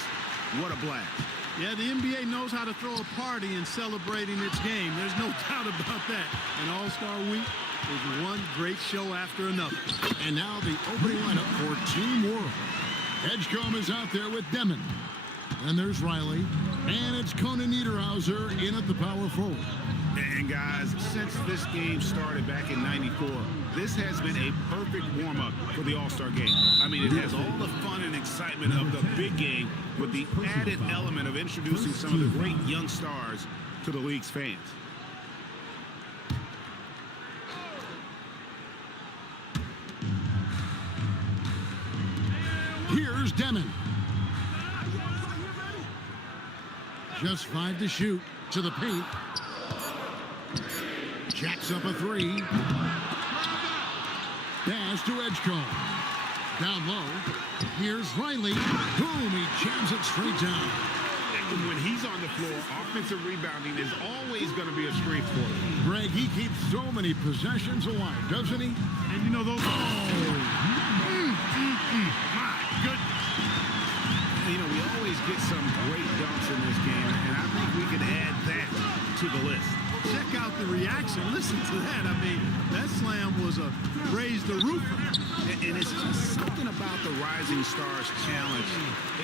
What a blast. Yeah, the NBA knows how to throw a party in celebrating its game. There's no doubt about that. And All-Star Week is one great show after another. And now the opening lineup for Team World. Edgecombe is out there with Demon. And there's Riley. And it's Conan Niederhauser in at the power forward. And guys, since this game started back in '94, this has been a perfect warm-up for the All-Star game. I mean, it has all the fun and excitement of the big game with the added element of introducing some of the great young stars to the league's fans. Here's Demon. Just 5 to shoot to the paint. Jacks up a 3. Pass to Edgecombe. Down low. Here's Riley. Boom, he jams it straight down. When he's on the floor, offensive rebounding is always going to be a strength for him. Greg, he keeps so many possessions alive, doesn't he? And you know those... My goodness. You know, we always get some great dunks in this game, and I think we can add that to the list. Check out the reaction. Listen to that. I mean, that slam was a raise the roof. And it's just something about the Rising Stars Challenge.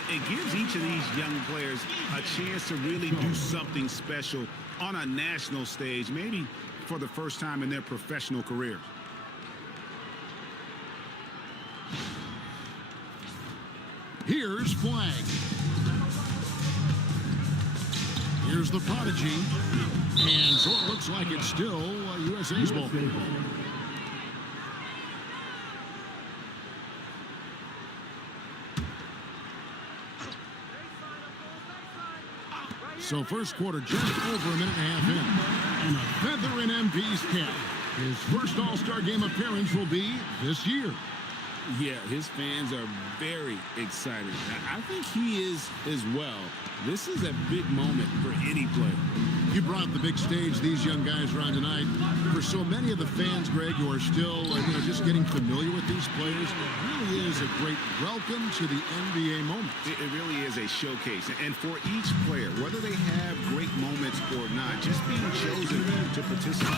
It gives each of these young players a chance to really do something special on a national stage, maybe for the first time in their professional careers. Here's Flag. Here's the Prodigy. And so it looks like it's still USA's ball. So first quarter just over a minute and a half in. And a feather in MP's cap. His first All-Star game appearance will be this year. Yeah, his fans are very excited. I think he is as well. This is a big moment for any player. You brought the big stage these young guys are on tonight. For so many of the fans, Greg, who are still just getting familiar with these players, it really is a great welcome to the NBA moment. It really is a showcase. And for each player, whether they have great moments or not, just being chosen to participate.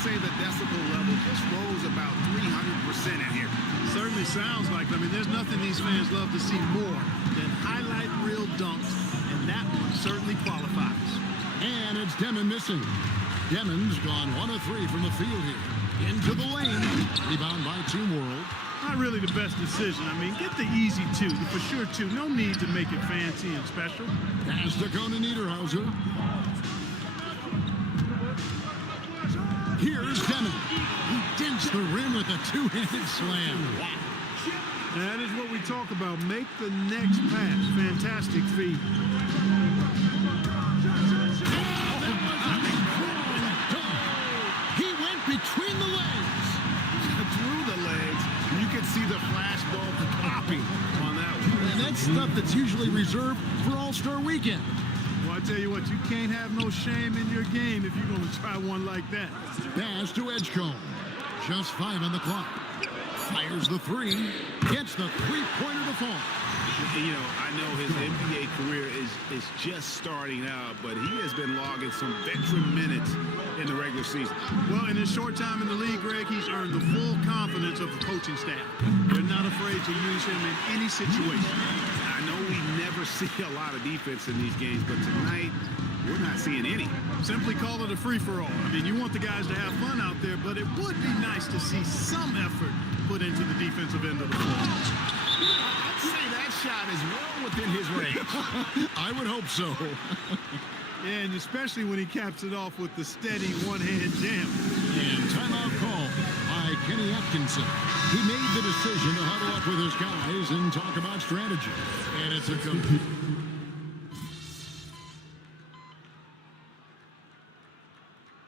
Say the decibel level just rose about 300% in here. Certainly sounds like it. I mean, there's nothing these fans love to see more than highlight reel dunks, and that one certainly qualifies. And it's Demon missing. Demon's gone 1 of 3 from the field here. Into the lane. Rebound by Team World. Not really the best decision. I mean, get the easy 2, for sure 2. No need to make it fancy and special. Pass to Conan Niederhauser. Here's Deming. He dents the rim with a two-handed slam. Wow. That is what we talk about. Make the next pass. Fantastic feat. He went between the legs. Through the legs. You can see the flashbulb popping on that one. And that's stuff that's usually reserved for All-Star Weekend. Well, I tell you what, you can't have no shame in your game if you're going to try one like that. Pass to Edgecombe. Just 5 on the clock. Fires the three. Gets the three-pointer to fall. You know, I know his NBA career is just starting out, but he has been logging some veteran minutes in the regular season. Well, in his short time in the league, Greg, he's earned the full confidence of the coaching staff. They're not afraid to use him in any situation. I know we never see a lot of defense in these games, but tonight we're not seeing any. Simply call it a free-for-all. I mean, you want the guys to have fun out there, but it would be nice to see some effort put into the defensive end of the floor. I'd say that shot is well within his range. I would hope so. Yeah, and especially when he caps it off with the steady one-hand jam. And timeout call by Kenny Atkinson. He made the decision to huddle up with his guys and talk about strategy. And it's a complete...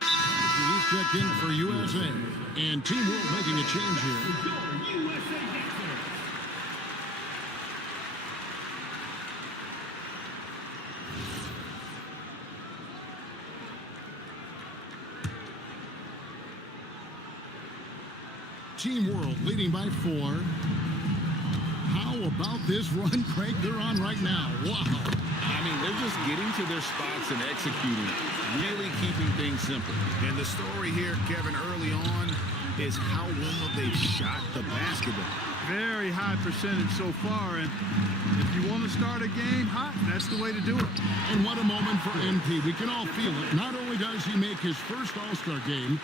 He's checked in for USA. And Team World making a change here. Team World leading by 4. How about this run, Craig, they're on right now? Wow. I mean, they're just getting to their spots and executing, really keeping things simple. And the story here, Kevin, early on is how well they've shot the basketball. Very high percentage so far, and if you want to start a game hot, that's the way to do it. And what a moment for MP. We can all feel it. Not only does he make his first All-Star game,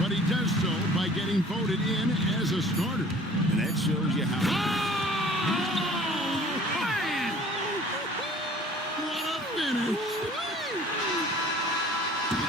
but he does so by getting voted in as a starter. And that shows you how... Oh, man! What a finish!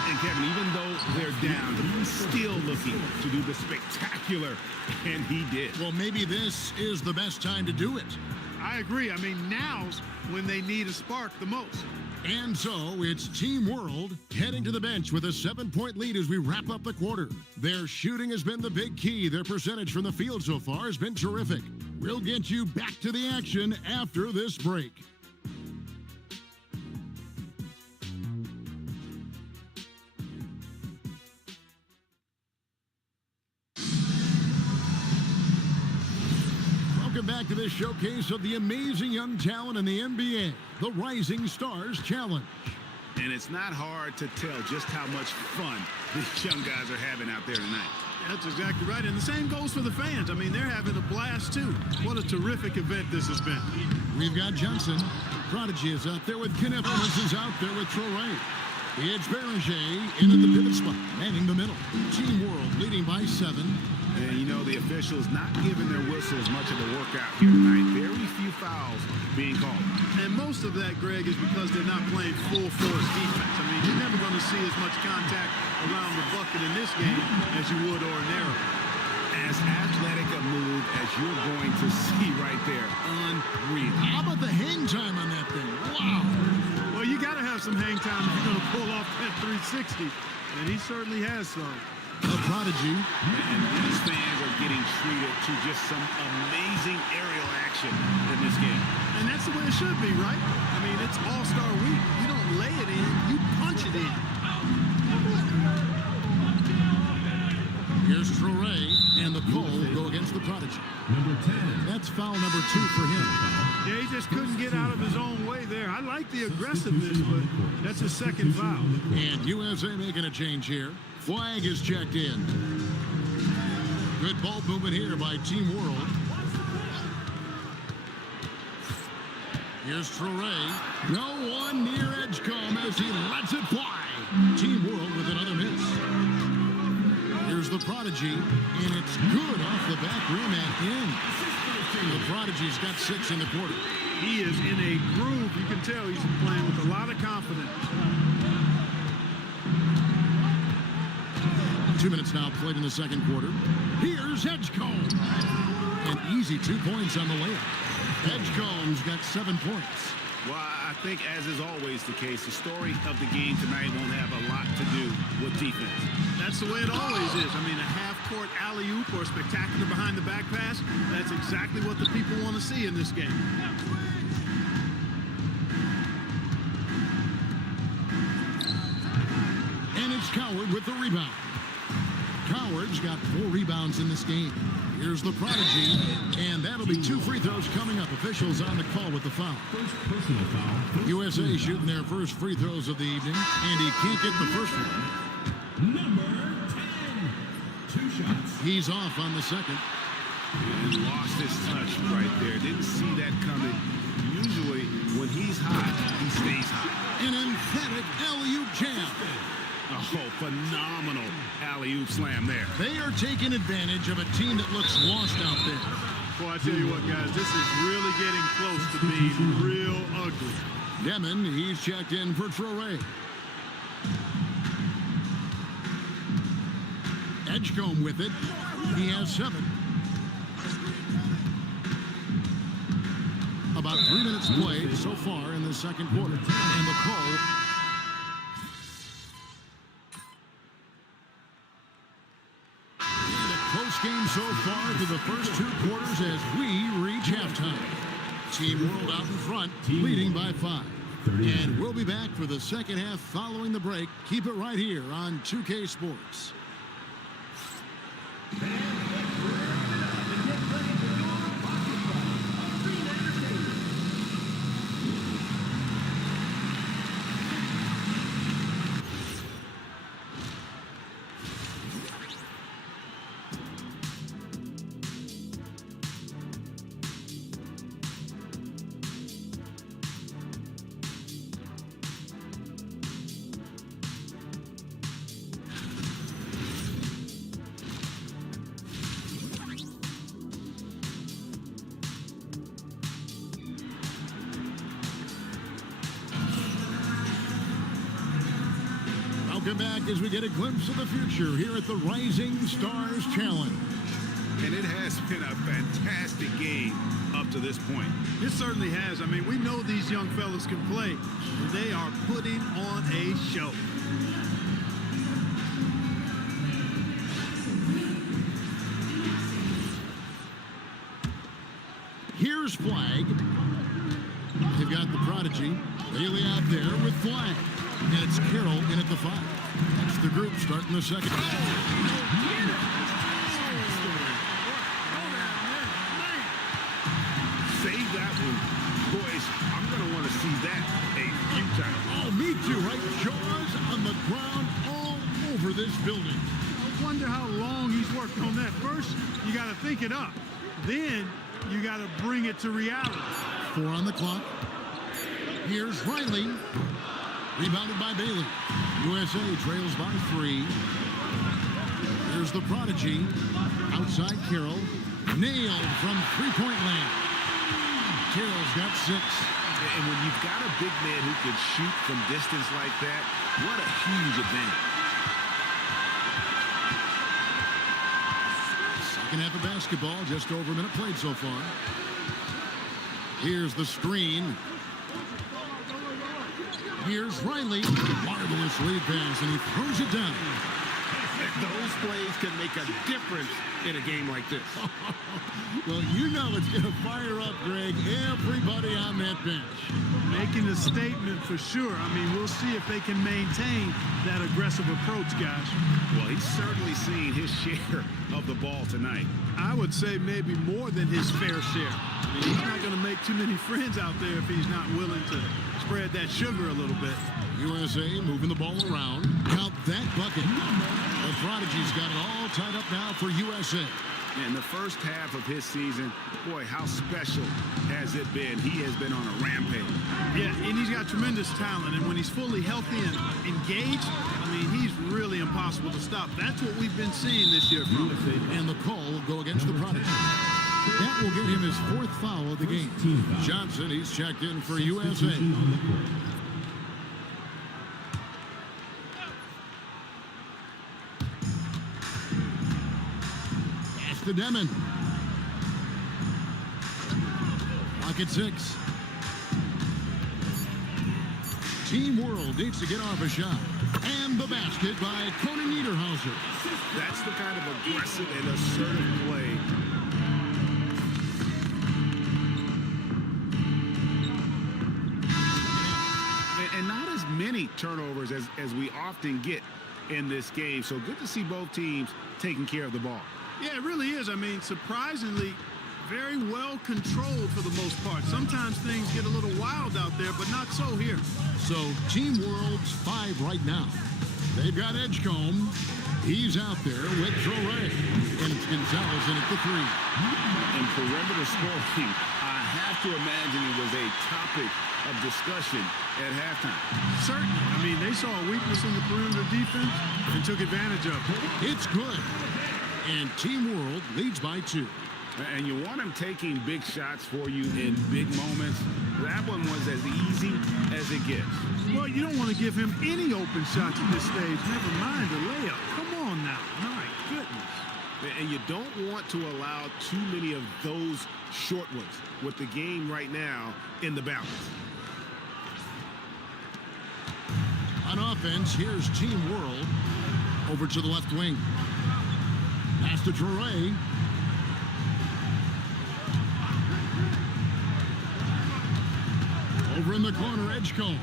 And Kevin, even though they're down, he's still looking to do the spectacular, and he did. Well, maybe this is the best time to do it. I agree. I mean, now's when they need a spark the most. And so it's Team World heading to the bench with a 7-point lead as we wrap up the quarter. Their shooting has been the big key. Their percentage from the field so far has been terrific. We'll get you back to the action after this break. Welcome back to this showcase of the amazing young talent in the NBA, the Rising Stars Challenge. And it's not hard to tell just how much fun these young guys are having out there tonight. That's exactly right, and the same goes for the fans. I mean, they're having a blast, too. What a terrific event this has been. We've got Johnson. Prodigy is out there with Kenneth. Owens is out there with Traore. It's Beringer in at the pivot spot, manning the middle. Team World leading by 7. And, you know, the officials not giving their whistles much of a workout here tonight. Very few fouls being called. And most of that, Greg, is because they're not playing full force defense. I mean, you're never going to see as much contact around the bucket in this game as you would ordinarily. As athletic a move as you're going to see right there. Unreal. How about the hang time on that thing? Wow. Well, you got to have some hang time if you're going to pull off that 360. And he certainly has some. The Prodigy. And these fans are getting treated to just some amazing aerial action in this game. And that's the way it should be, right? I mean, it's All-Star Week. You don't lay it in, you punch it in. Here's Traore, and the pull will go against the Prodigy. Number 10. That's foul number 2 for him. Yeah, he just couldn't get out of his own way there. I like the aggressiveness, but that's his second foul. And USA making a change here. Flag is checked in. Good ball movement here by Team World. Here's Traore. No one near Edgecombe as he lets it fly. Team World with another miss. Here's the Prodigy, and it's good off the back rim and in. The Prodigy's got 6 in the quarter. He is in a groove. You can tell he's playing with a lot of confidence. 2 minutes now played in the second quarter. Here's Edgecombe. An easy 2 points on the layup. Edgecombe's got 7 points. Well, I think, as is always the case, the story of the game tonight won't have a lot to do with defense. That's the way it always is. I mean, a half-court alley-oop or a spectacular behind-the-back pass, that's exactly what the people want to see in this game. And it's Coward with the rebound. Coward's got 4 rebounds in this game. Here's the Prodigy, and that'll be 2 free throws coming up. Officials on the call with the foul. First personal foul. USA shooting their first free throws of the evening, and he can't get the first one. Number 10. 2 shots. He's off on the second. And lost his touch right there. Didn't see that coming. Usually, when he's hot, he stays hot. An emphatic alley-oop jam. Oh, phenomenal alley-oop slam there. They are taking advantage of a team that looks lost out there. Boy, I tell you what, guys, this is really getting close to being real ugly. Demon, he's checked in for Traore. Edgecombe with it. He has 7. About 3 minutes played so far in the second quarter. And the call. And a close game so far through the first 2 quarters as we reach halftime. Team World out in front, leading by 5. And we'll be back for the second half following the break. Keep it right here on 2K Sports. Welcome back as we get a glimpse of the future here at the Rising Stars Challenge. And it has been a fantastic game up to this point. It certainly has. I mean, we know these young fellas can play, and they are putting on a show. Here's Flag. They've got the Prodigy. Bailey out there with Flag. And it's Carroll in at the 5. That's the group starting the second. Save that one. Boys, I'm going to want to see that a few times. Oh, me too, right? Jaws on the ground all over this building. I wonder how long he's worked on that. First, you got to think it up. Then, you got to bring it to reality. 4 on the clock. Here's Riley. Rebounded by Bailey. USA trails by 3. Here's the Prodigy. Outside Carroll. Nailed from three-point land. Carroll's got 6. And when you've got a big man who can shoot from distance like that, what a huge advantage. Second half of basketball, just over a minute played so far. Here's the screen. Here's Riley. Marvelous lead pass, and he throws it down. Those plays can make a difference in a game like this. Well, you know it's going to fire up, Greg, everybody on that bench. Making a statement for sure. I mean, we'll see if they can maintain that aggressive approach, guys. Well, he's certainly seen his share of the ball tonight. I would say maybe more than his fair share. I mean, he's not going to make too many friends out there if he's not willing to spread that sugar a little bit. USA moving the ball around. Count that bucket. The Prodigy's got it all tied up now for USA. In the first half of his season, boy, how special has it been? He has been on a rampage. Yeah, and he's got tremendous talent, and when he's fully healthy and engaged, I mean, he's really impossible to stop. That's what we've been seeing this year from him. And the call will go against the Prodigy. That will get him his 4th foul of the game. Johnson, he's checked in for USA. to Demon. Clock at 6. Team World needs to get off a shot. And the basket by Conan Niederhauser. That's the kind of aggressive and assertive play. And not as many turnovers as we often get in this game. So good to see both teams taking care of the ball. Yeah, it really is. I mean, surprisingly, very well controlled for the most part. Sometimes things get a little wild out there, but not so here. So Team World's 5 right now. They've got Edgecombe. He's out there with Torrey. And it's Gonzalez in at the 3. And perimeter scoring, I have to imagine it was a topic of discussion at halftime. Certainly. I mean, they saw a weakness in the perimeter defense and took advantage of it. It's good. And Team World leads by 2. And you want him taking big shots for you in big moments. That one was as easy as it gets. Well, you don't want to give him any open shots at this stage. Never mind a layup. Come on now. My goodness. And you don't want to allow too many of those short ones with the game right now in the balance. On offense, here's Team World over to the left wing. Pass to Torrey. Over in the corner, Edgecombe.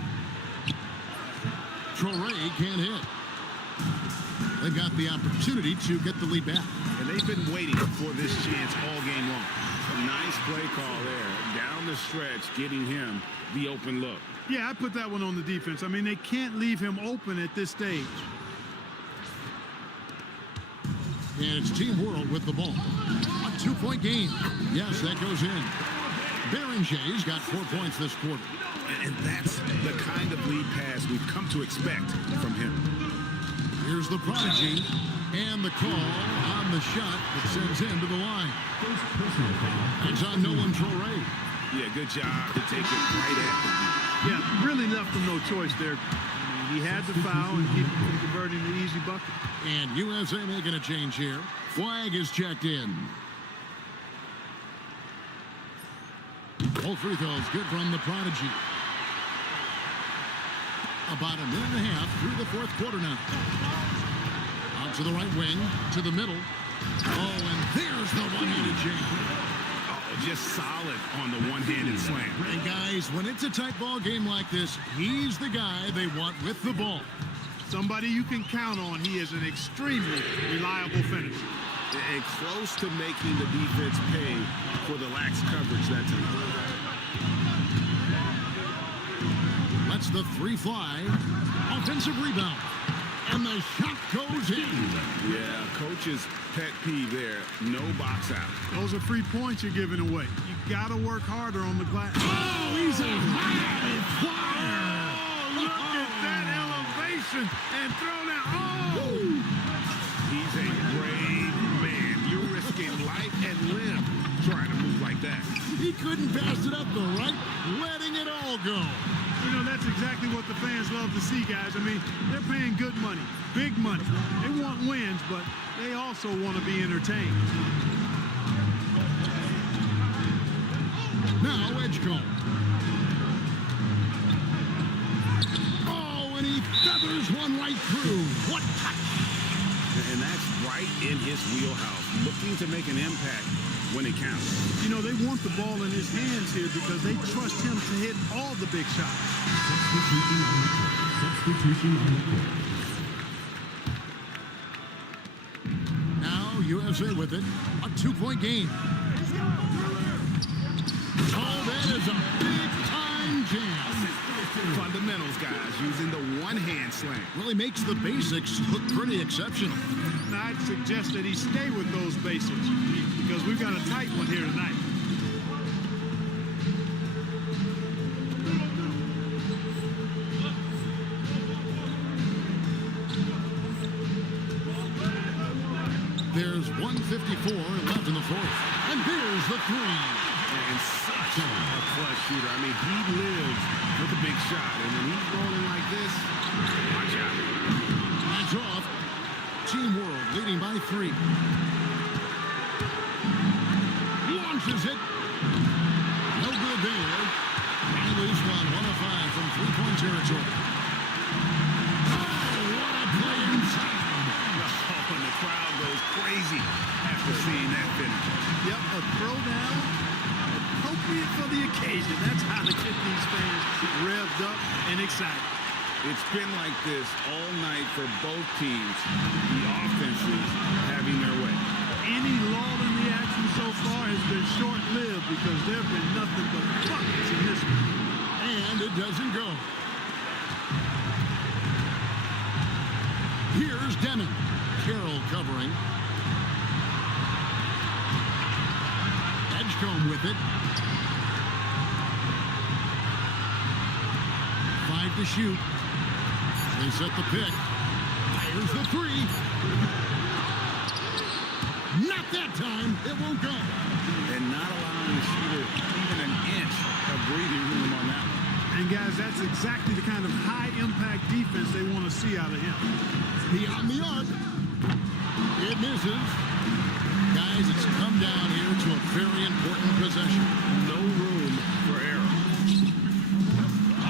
Torrey can't hit. They've got the opportunity to get the lead back. And they've been waiting for this chance all game long. A nice play call there. Down the stretch, getting him the open look. Yeah, I put that one on the defense. I mean, they can't leave him open at this stage. And it's Team World with the ball. A 2-point game. Yes, that goes in. Berenger's got 4 points this quarter. And that's the kind of lead pass we've come to expect from him. Here's the prodigy. And the call on the shot that sends him to the line. It's on Nolan Torrey. Yeah, good job to take it right at the Yeah, really left him no choice there. I mean, he had the foul and keep converting the easy bucket. And USA making a change here. Flag is checked in. All free throws good from the prodigy. About a minute and a half through the fourth quarter now. Out to the right wing, to the middle. Oh, and there's the one-handed jam. Oh, just solid on the one-handed slam. And guys, when it's a tight ball game like this, he's the guy they want with the ball. Somebody you can count on. He is an extremely reliable finisher. And close to making the defense pay for the lax coverage that time. Lets the 3 fly. Offensive rebound. And the shot goes in. Yeah, coach's pet peeve there. No box out. Those are free points you're giving away. You got to work harder on the glass. Oh, he's a high flyer. Oh, look at that elevation and throw that. Oh! He's a brave man. You're risking life and limb trying to move like that. He couldn't pass it up the right, letting it all go. You know, that's exactly what the fans love to see, guys. I mean, they're paying good money, big money. They want wins, but they also want to be entertained. Now Edgecombe. Oh, and he feathers one right through. What touch! And that's right in his wheelhouse, looking to make an impact when it counts. You know, they want the ball in his hands here because they trust him to hit all the big shots. Substitution on the court. Now USA with it. A 2-point game. Oh, that is a big-time jam. Fundamentals, guys, using the one-hand slam. Really makes the basics look pretty exceptional. Now, I'd suggest that he stay with those basics because we've got a tight one here tonight. There's 1:54 left in the fourth. And there's the 3. And such a clutch shooter. I mean, he lives with a big shot. And when he's rolling like this, watch out. That's off. Team World leading by 3. the occasion. That's how to get these fans revved up and excited. It's been like this all night for both teams. The offenses having their way. Any lull in the action so far has been short-lived because there have been nothing but buckets in this one. And it doesn't go. Here's Deming. Carroll covering. Edgecombe with it. 5 to shoot. They set the pick. Fires the 3. Not that time. It won't go. And not allowing the shooter even an inch of breathing room on that one. And guys, that's exactly the kind of high-impact defense they want to see out of him. Beyond the arc. It misses. Guys, it's come down here to a very important possession. No room for error.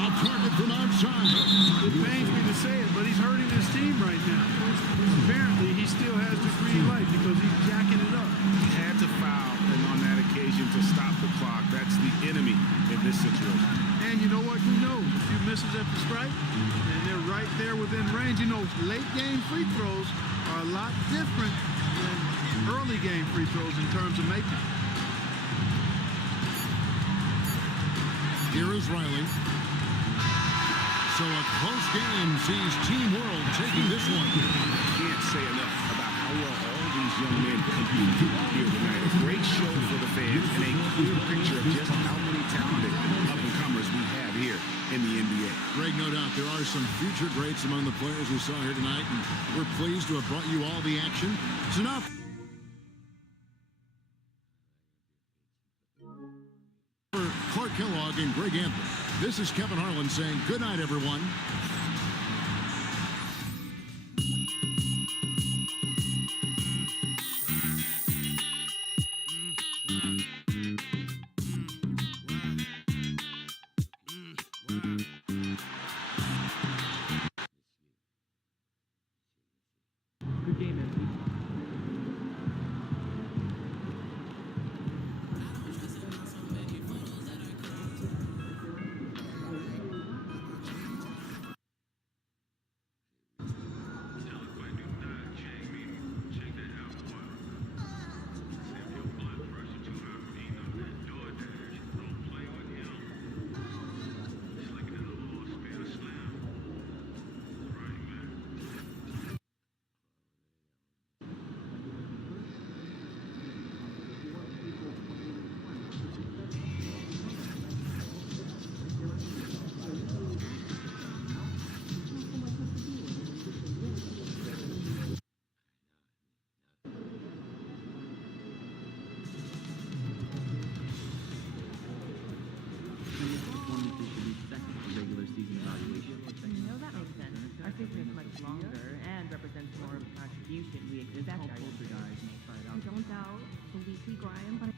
Off target from outside. It pains me to say it, but he's hurting his team right now. Apparently, he still has the green light because he's jacking it up. He had to foul, and on that occasion to stop the clock. That's the enemy in this situation. And you know what? Who knows? A few misses at the stripe, and they're right there within range. You know, late-game free throws are a lot different than early-game free throws in terms of making. Here is Riley. So a close game sees Team World taking this one. Can't say enough about how well all these young men competed here tonight. A great show for the fans and a clear picture of just how many talented up-and-comers we have here in the NBA. Greg, no doubt there are some future greats among the players we saw here tonight, and we're pleased to have brought you all the action. So now, for Clark Kellogg and Greg Anthony, this is Kevin Harlan saying good night, everyone. Good game, MP. longer and represents more of a contribution we expect. I don't doubt the weekly grind, but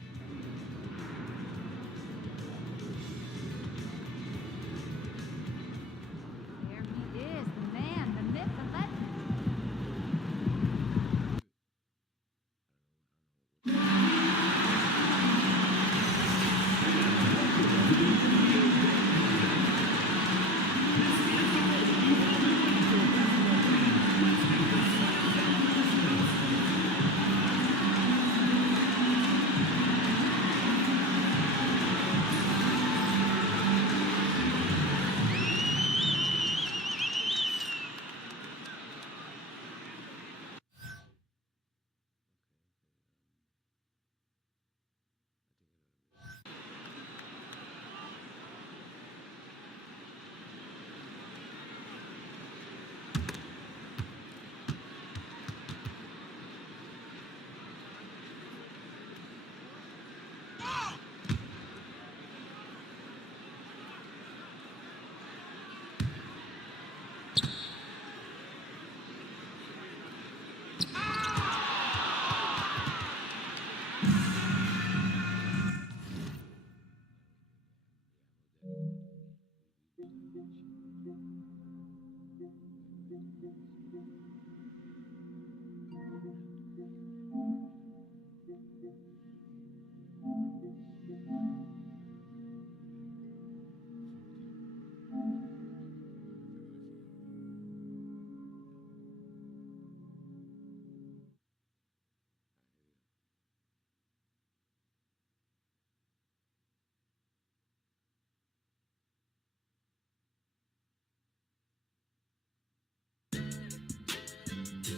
there he is, the man, the myth, the legend.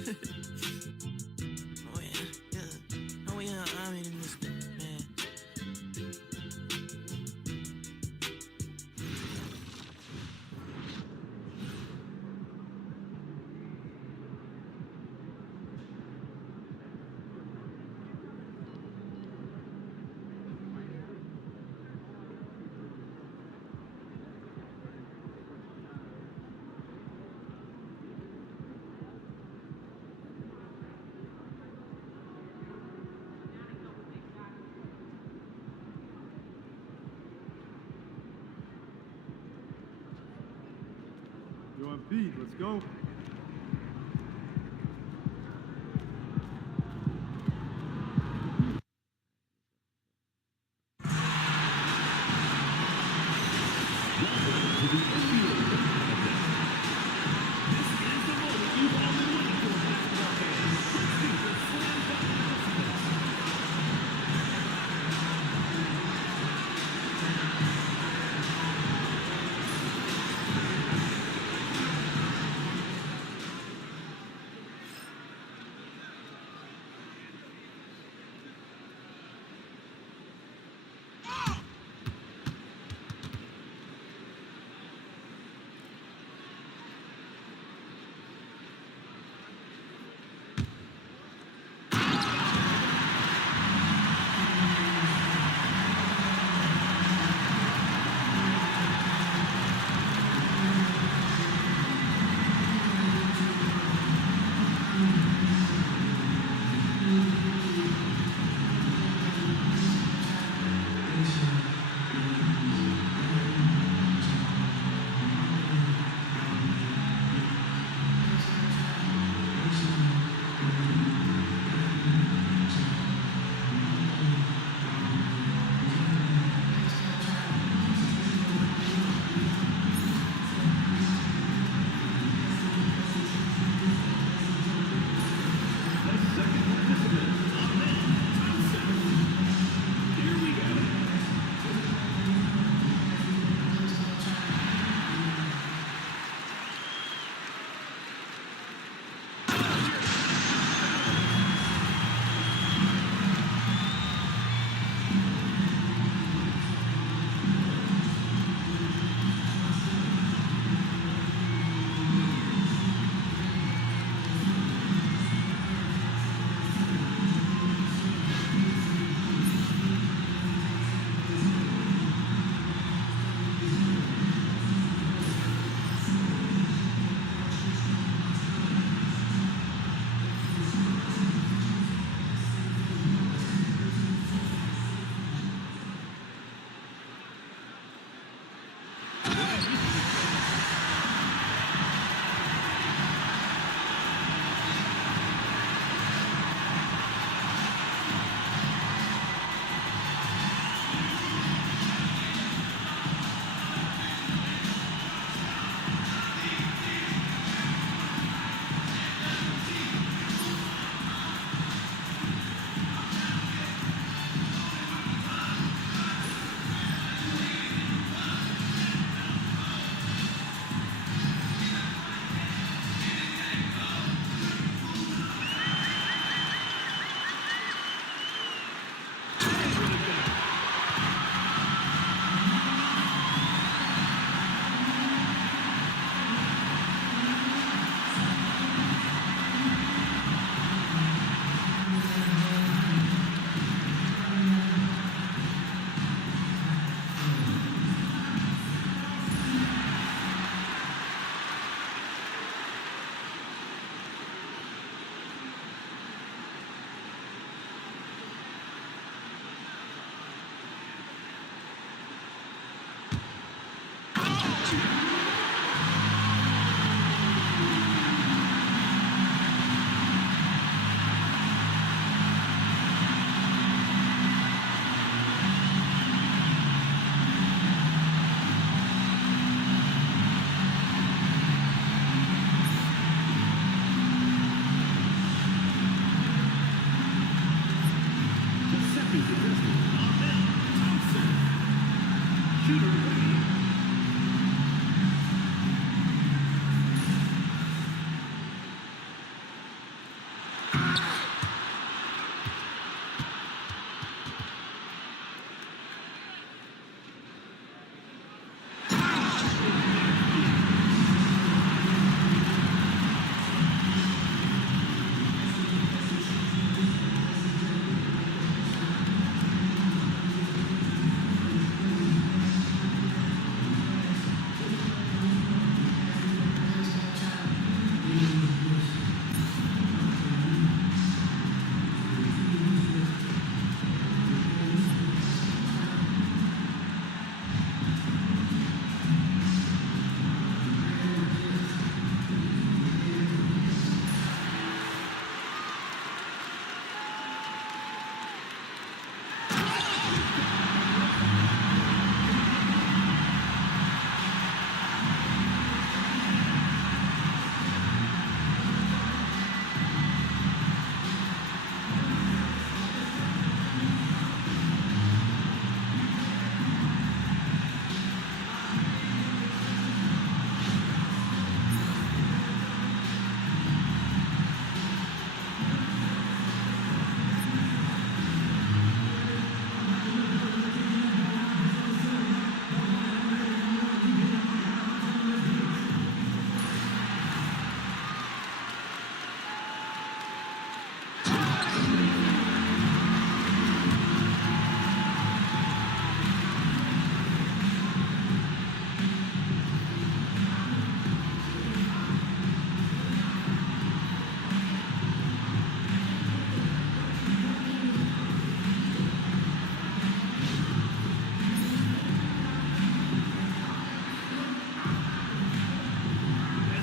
I mean, in this man. You're on beat. Let's go.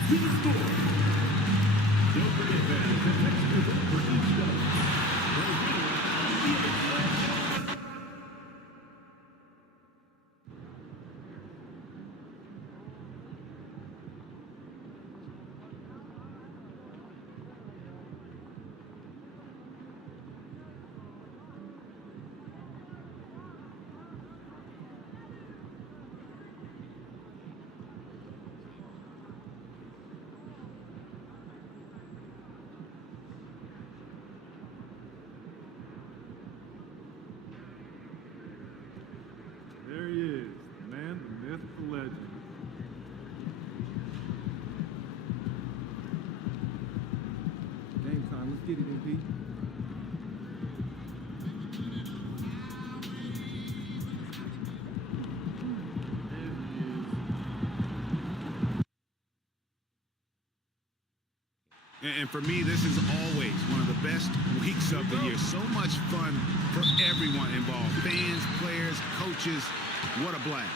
to the score. Don't forget, fans, that next result for each dunk. The winner is There he is, the man, the myth, the legend. Game time. Let's get it, MP. And for me, this is always one of the best weeks of the year. So much fun for everyone involved. Fans, players, coaches. What a blast.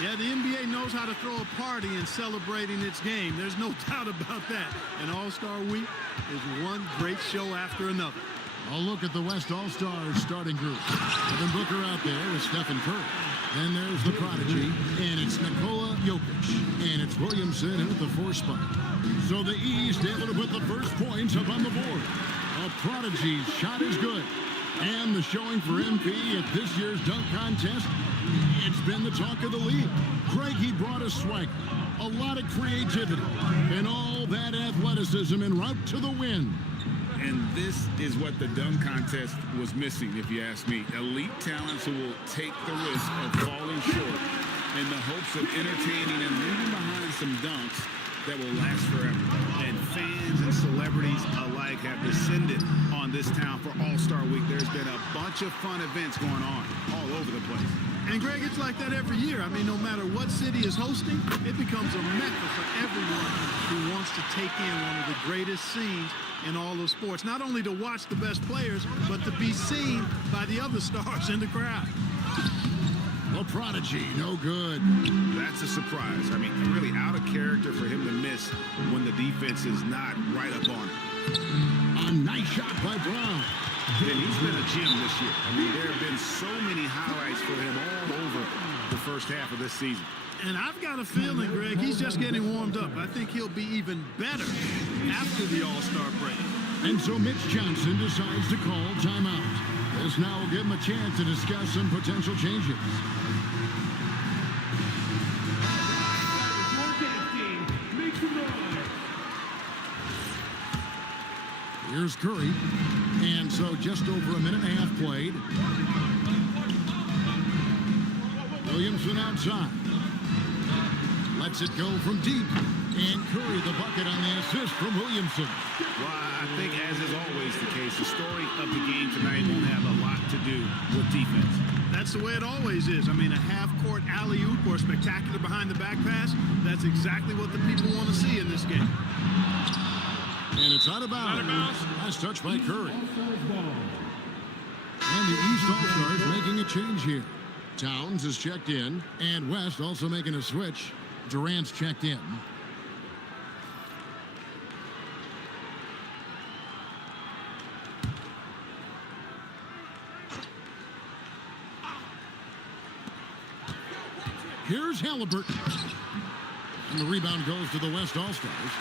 Yeah, the NBA knows how to throw a party in celebrating its game. There's no doubt about that. And All-Star Week is one great show after another. A look at the West All-Stars starting group. Devin Booker out there with Stephen Curry. Then there's the prodigy, and it's Nikola Jokic. And it's Williamson in at the 4 spot. So the East able to put the first points up on the board. A prodigy's shot is good. And the showing for MP at this year's dunk contest, it's been the talk of the league. Craig, he brought a swagger, a lot of creativity, and all that athleticism en route to the win. And this is what the dunk contest was missing, if you ask me. Elite talents who will take the risk of falling short in the hopes of entertaining and leaving behind some dunks that will last forever. And fans and celebrities alike have descended on this town for All-Star Week. There's been a bunch of fun events going on all over the place. And Greg, it's like that every year. I mean, no matter what city is hosting, it becomes a mecca for everyone who wants to take in one of the greatest scenes in all of sports. Not only to watch the best players, but to be seen by the other stars in the crowd. A prodigy, no good. That's a surprise. I mean, really out of character for him to miss when the defense is not right up on him. A nice shot by Brown. And he's been a gem this year. I mean, there have been so many highlights for him all over the first half of this season. And I've got a feeling, Greg, he's just getting warmed up. I think he'll be even better after the All-Star break. And so Mitch Johnson decides to call timeout. This now will give him a chance to discuss some potential changes. Here's Curry. And so just over a minute and a half played. Williamson outside. Lets it go from deep. And Curry the bucket on the assist from Williamson. Well, I think, as is always the case, the story of the game tonight won't have a lot to do with defense. That's the way it always is. I mean, a half-court alley-oop or a spectacular behind-the-back pass, that's exactly what the people want to see in this game. And it's out of bounds. Last touch by Curry. And the East All-Stars making a change here. Towns is checked in, and West also making a switch. Durant's checked in. Here's Halliburton. And the rebound goes to the West All-Stars.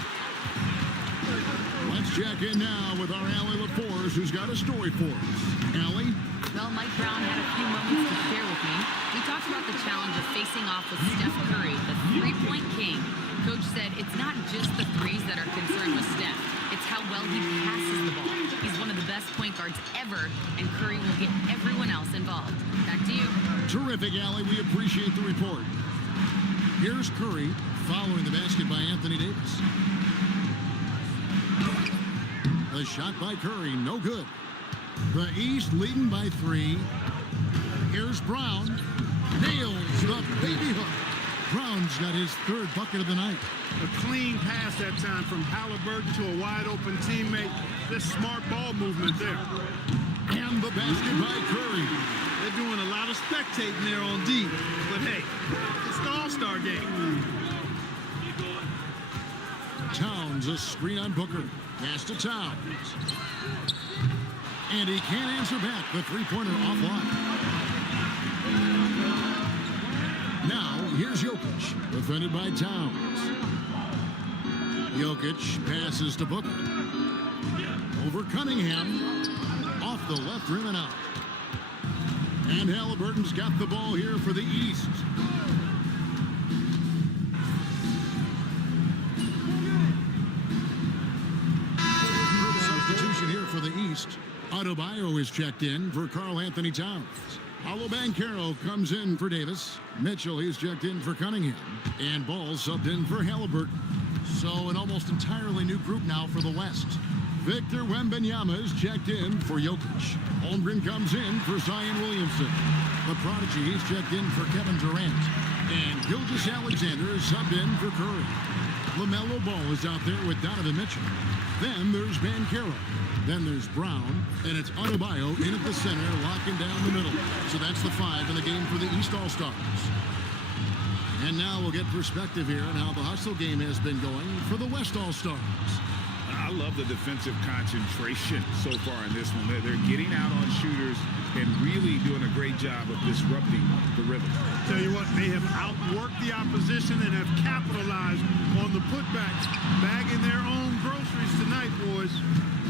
Let's check in now with our Allie LaForce, who's got a story for us. Allie? Well, Mike Brown had a few moments to share with me. We talked about the challenge of facing off with Steph Curry, the three-point king. Coach said it's not just the threes that are concerned with Steph. It's how well he passes the ball. He's one of the best point guards ever, and Curry will get everyone else involved. Back to you. Terrific, Allie. We appreciate the report. Here's Curry following the basket by Anthony Davis. The shot by Curry, no good. The East leading by 3. Here's Brown. Nails the baby hook. Brown's got his 3rd bucket of the night. A clean pass that time from Halliburton to a wide-open teammate. Just smart ball movement there. And the basket by Curry. They're doing a lot of spectating there on D. But hey, it's the All-Star game. Towns, a screen on Booker. Pass to Towns. And he can't answer back. The three-pointer offline. Now, here's Jokic, defended by Towns. Jokic passes to Booker. Over Cunningham. Off the left rim and out. And Halliburton's got the ball here for the East. Substitution here for the East. Adebayo is checked in for Karl Anthony Towns. Paolo Banchero comes in for Davis. Mitchell, he's checked in for Cunningham. And Ball subbed in for Halliburton. So an almost entirely new group now for the West. Victor Wembanyama is checked in for Jokic. Holmgren comes in for Zion Williamson. The prodigy, he's checked in for Kevin Durant. And Gilgeous-Alexander is subbed in for Curry. LaMelo Ball is out there with Donovan Mitchell. Then there's Banchero. Then there's Brown. And it's Adebayo in at the center, locking down the middle. So that's the 5 in the game for the East All-Stars. And now we'll get perspective here on how the hustle game has been going for the West All-Stars. I love the defensive concentration so far in this one. They're getting out on shooters and really doing a great job of disrupting the rhythm. Tell you what, they have outworked the opposition and have capitalized on the putbacks, bagging their own groceries tonight, boys.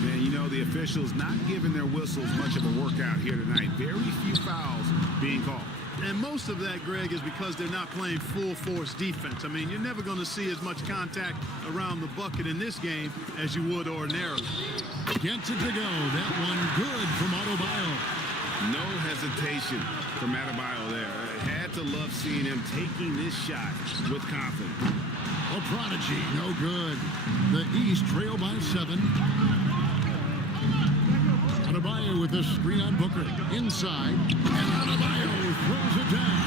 And you know, the officials not giving their whistles much of a workout here tonight. Very few fouls being called. And most of that, Greg, is because they're not playing full-force defense. I mean, you're never going to see as much contact around the bucket in this game as you would ordinarily. Gets it to go. That one good from Adebayo. No hesitation from Adebayo there. Had to love seeing him taking this shot with confidence. A prodigy, no good. The East trail by 7. Adebayo with a screen on Booker. Inside. And Adebayo throws it down.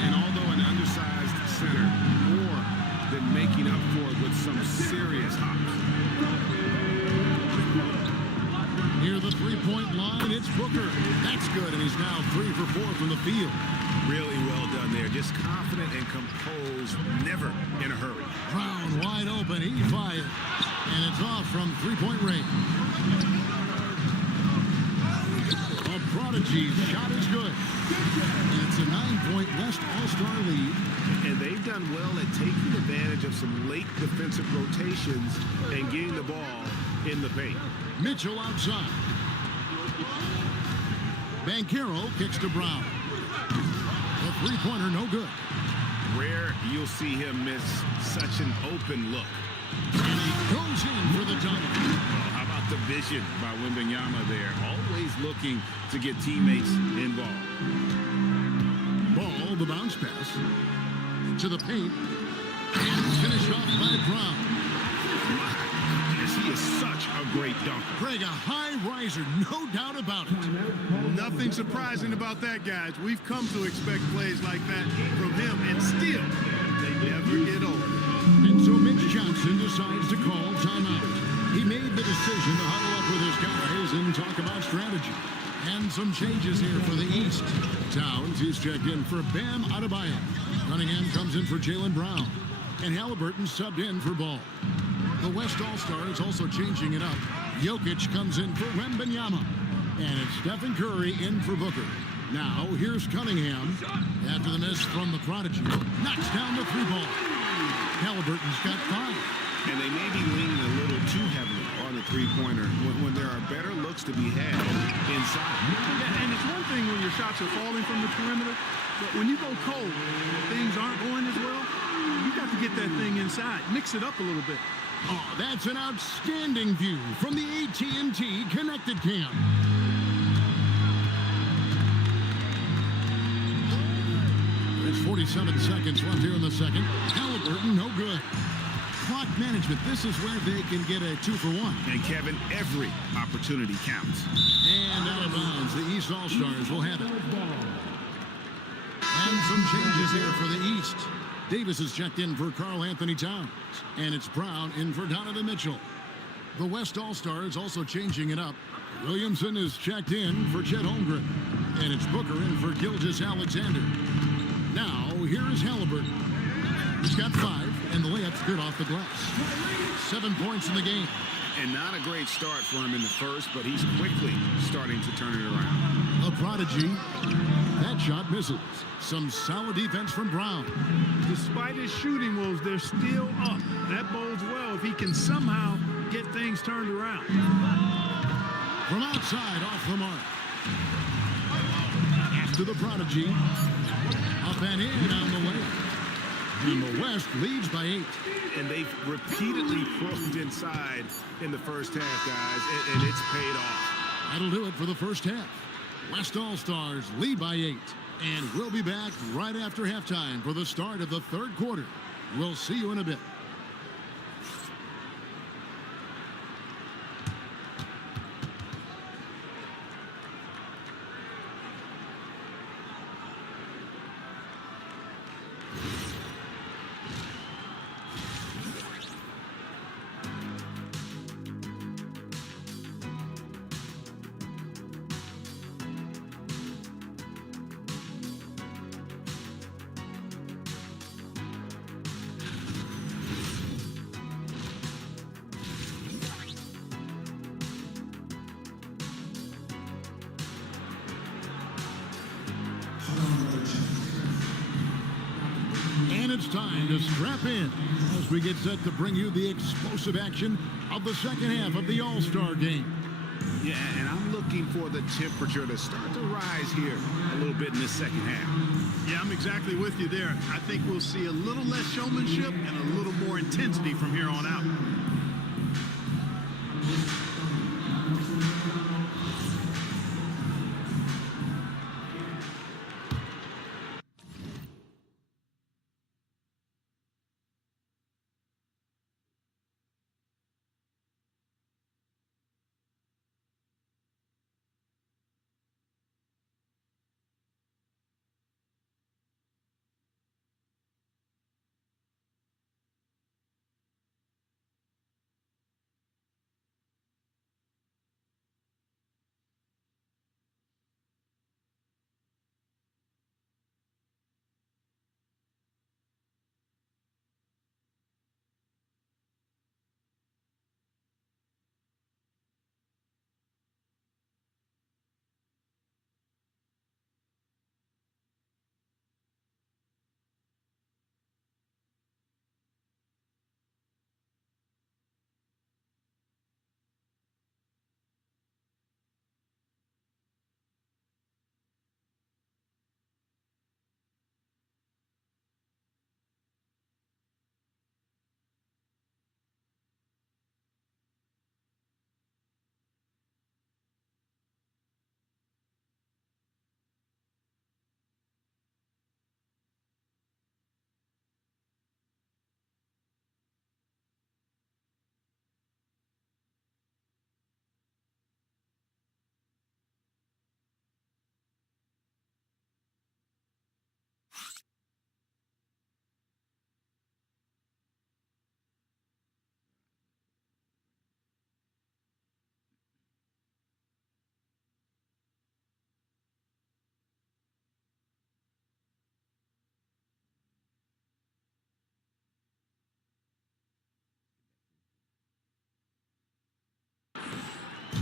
And although an undersized center, more than making up for it with some serious hops. Near the three-point line, it's Booker. That's good, and he's now 3 for 4 from the field. Really well done there. Just confident and composed, never in a hurry. Brown wide open, he fires. And it's off from three-point range. A prodigy's shot is good. And it's a 9-point West All-Star lead. And they've done well at taking advantage of some late defensive rotations and getting the ball in the paint. Mitchell outside. Banchero kicks to Brown. The three-pointer, no good. Rare you'll see him miss such an open look. And he goes in for the dunk. How about the vision by Wembanyama there? Always looking to get teammates involved. Ball, the bounce pass. To the paint. And finish off by Brown. He is such a great dunker. Greg, a high riser, no doubt about it. Nothing surprising about that, guys. We've come to expect plays like that from him, and still, they never get old. And so Mitch Johnson decides to call timeout. He made the decision to huddle up with his guys and talk about strategy. And some changes here for the East. Towns, he's checked in for Bam Adebayo. Cunningham comes in for Jaylen Brown. And Halliburton subbed in for Ball. The West All-Stars also changing it up. Jokic comes in for Wembanyama. And it's Stephen Curry in for Booker. Now, here's Cunningham. After the miss from the prodigy. Knocks down the three ball. Halliburton's got 5. And they may be leaning a little too heavily on the three-pointer when there are better looks to be had inside. Yeah, and it's one thing when your shots are falling from the perimeter, but when you go cold and things aren't going as well, you got to get that thing inside. Mix it up a little bit. Oh, that's an outstanding view from the AT&T Connected Cam. There's 47 seconds left here in the second. Halliburton, no good. Clock management, this is where they can get a 2-for-1. And Kevin, every opportunity counts. And out of bounds, the East All-Stars will have it. And some changes here for the East. Davis is checked in for Karl Anthony Towns. And it's Brown in for Donovan Mitchell. The West All-Stars also changing it up. Williamson is checked in for Chet Holmgren. And it's Booker in for Gilgeous-Alexander. Now, here is Halliburton. He's got 5. and the layup's good off the glass. 7 points in the game. And not a great start for him in the first, but he's quickly starting to turn it around. A prodigy. That shot misses. Some solid defense from Brown. Despite his shooting woes, they're still up. That bodes well if he can somehow get things turned around. From outside, off the mark. After the prodigy. Up and in on the way. And the West leads by 8. And they've repeatedly probed inside in the first half, guys, and it's paid off. That'll do it for the first half. West All-Stars lead by 8. And we'll be back right after halftime for the start of the third quarter. We'll see you in a bit. And it's time to strap in as we get set to bring you the explosive action of the second half of the All-Star game. Yeah, and I'm looking for the temperature to start to rise here a little bit in this second half. Yeah, I'm exactly with you there. I think we'll see a little less showmanship and a little more intensity from here on out.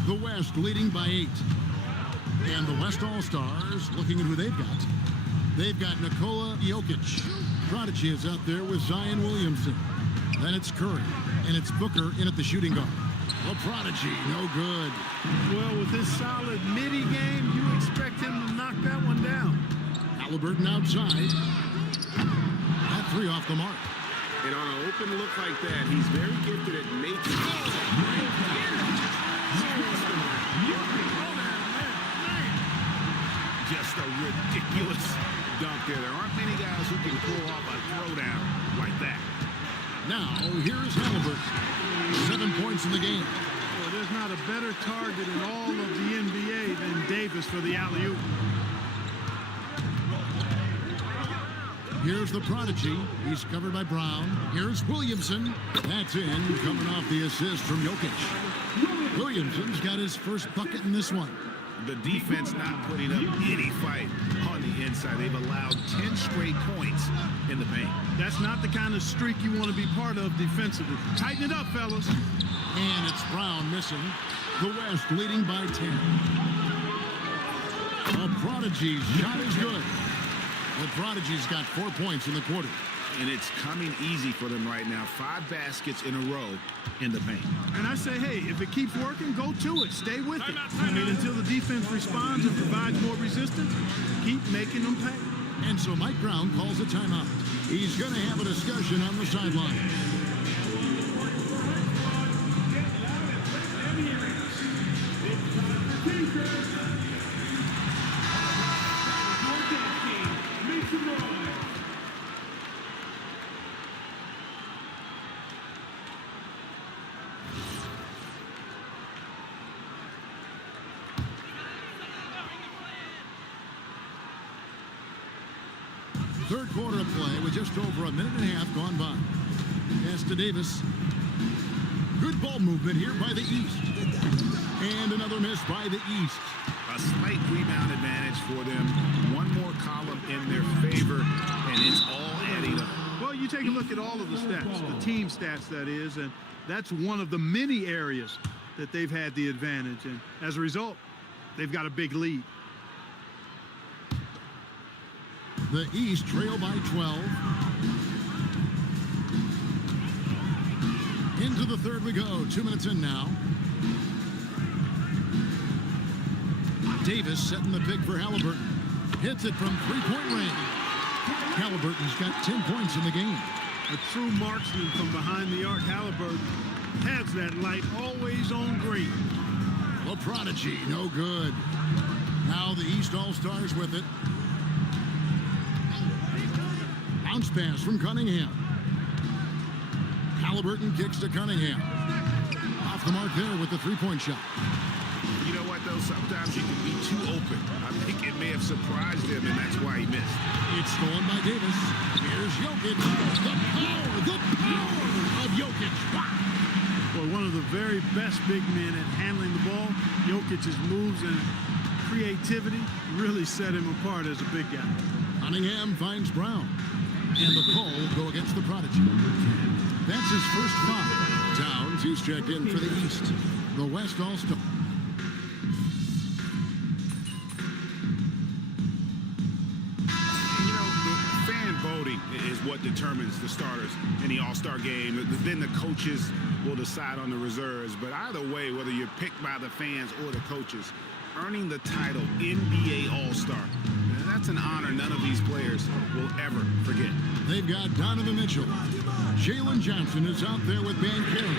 The West leading by 8. And the West All-Stars looking at who they've got. They've got Nikola Jokic. Prodigy is out there with Zion Williamson. Then it's Curry. And it's Booker in at the shooting guard. A Prodigy, no good. Well, with his solid midi game, you expect him to knock that one down. Halliburton outside. That 3 off the mark. And on an open look like that, he's very gifted at making. Just a ridiculous dunk there. There aren't many guys who can pull off a throwdown like that. Now, here's Halliburton. 7 points in the game. Well, there's not a better target in all of the NBA than Davis for the alley-oop. Here's the Prodigy. He's covered by Brown. Here's Williamson. That's in, coming off the assist from Jokic. Williamson's got his first bucket in this one. The defense not putting up any fight on the the inside. They've allowed 10 straight points in the paint. That's not the kind of streak you want to be part of defensively. Tighten it up, fellas. And it's Brown missing. The West leading by 10. The Prodigy's shot is good. The Prodigy's got 4 points in the quarter. And it's coming easy for them right now. 5 baskets in a row in the paint. And I say, hey, if it keeps working, go to it. Stay with it. I mean, until the defense responds and provides more resistance, keep making them pay. And so Mike Brown calls a timeout. He's going to have a discussion on the sideline. Third quarter of play with just over a minute and a half gone by. Pass to Davis. Good ball movement here by the East. And another miss by the East. A slight rebound advantage for them. One more column in their favor, and it's all adding up. Well, you take a look at all of the stats, the team stats, that is, and that's one of the many areas that they've had the advantage. And as a result, they've got a big lead. The East trail by 12. Into the third we go. 2 minutes in now. Davis setting the pick for Halliburton. Hits it from three-point range. Halliburton's got 10 points in the game. A true marksman from behind the arc. Halliburton has that light always on green. The Prodigy, no good. Now the East All-Stars with it. Bounce pass from Cunningham. Halliburton kicks to Cunningham. Off the mark there with the three-point shot. You know what, though? Sometimes you can be too open. I think it may have surprised him, and that's why he missed. It's stolen by Davis. Here's Jokic. The power of Jokic. Well, one of the very best big men at handling the ball. Jokic's moves and creativity really set him apart as a big guy. Cunningham finds Brown. And the call will go against the Prodigy. That's his first foul. Towns, he's checked in for the East. The West All-Star. You know, the fan voting is what determines the starters in the All-Star game. Then the coaches will decide on the reserves. But either way, whether you're picked by the fans or the coaches, earning the title NBA All-Star, that's an honor none of these players will ever forget. They've got Donovan Mitchell. Jalen Johnson is out there with Banchero.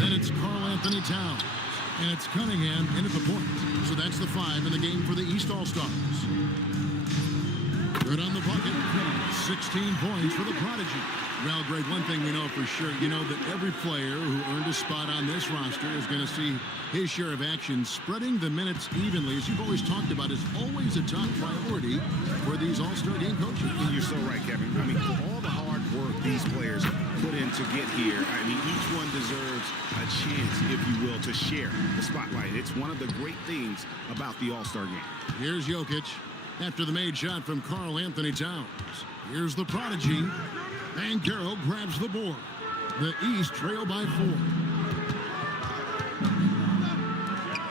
Then it's Karl Anthony Towns. And it's Cunningham in at the point. So that's the 5 in the game for the East All-Stars. Good on the bucket. 16 points for the Prodigy. Well, Greg, one thing we know for sure, you know that every player who earned a spot on this roster is going to see his share of action. Spreading the minutes evenly, as you've always talked about, is always a top priority for these All-Star game coaches. And you're so right, Kevin. I mean, for all the hard work these players put in to get here, I mean, each one deserves a chance, if you will, to share the spotlight. It's one of the great things about the All-Star game. Here's Jokic after the made shot from Karl Anthony Towns. Here's the Prodigy. Banchero grabs the board. The East trail by 4.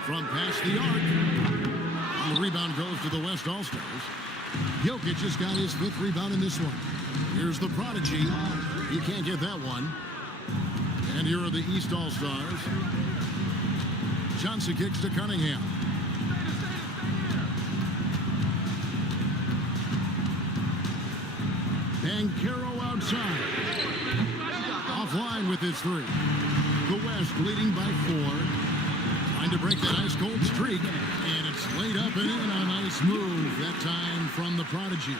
From past the arc. And the rebound goes to the West All-Stars. Jokic has got his 5th rebound in this one. Here's the Prodigy. He can't get that one. And here are the East All-Stars. Johnson kicks to Cunningham. Banchero outside. Offline with his 3. The West leading by 4. Trying to break that ice-cold streak. And it's laid up and in. A nice move that time from the Prodigy.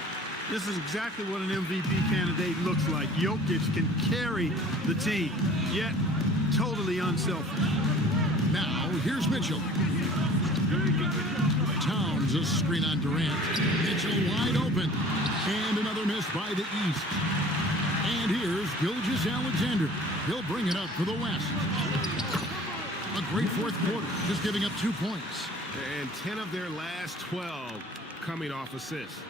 This is exactly what an MVP candidate looks like. Jokic can carry the team, yet totally unselfish. Now, here's Mitchell. Towns, a screen on Durant. Mitchell wide open. And another miss by the East. And here's Gilgeous-Alexander. He'll bring it up for the West. A great fourth quarter, just giving up 2 points. And 10 of their last 12 coming off assists.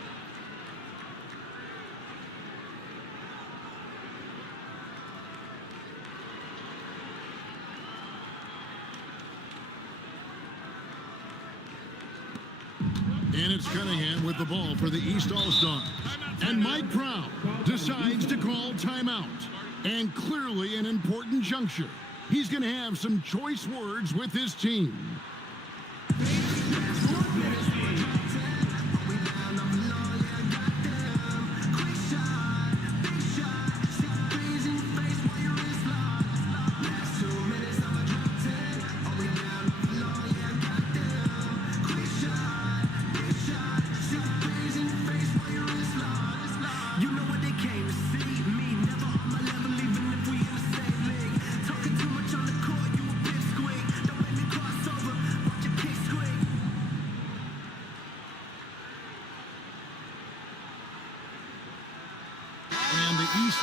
And it's Cunningham with the ball for the East All-Stars. And Mike Brown decides to call timeout. And clearly an important juncture. He's going to have some choice words with his team.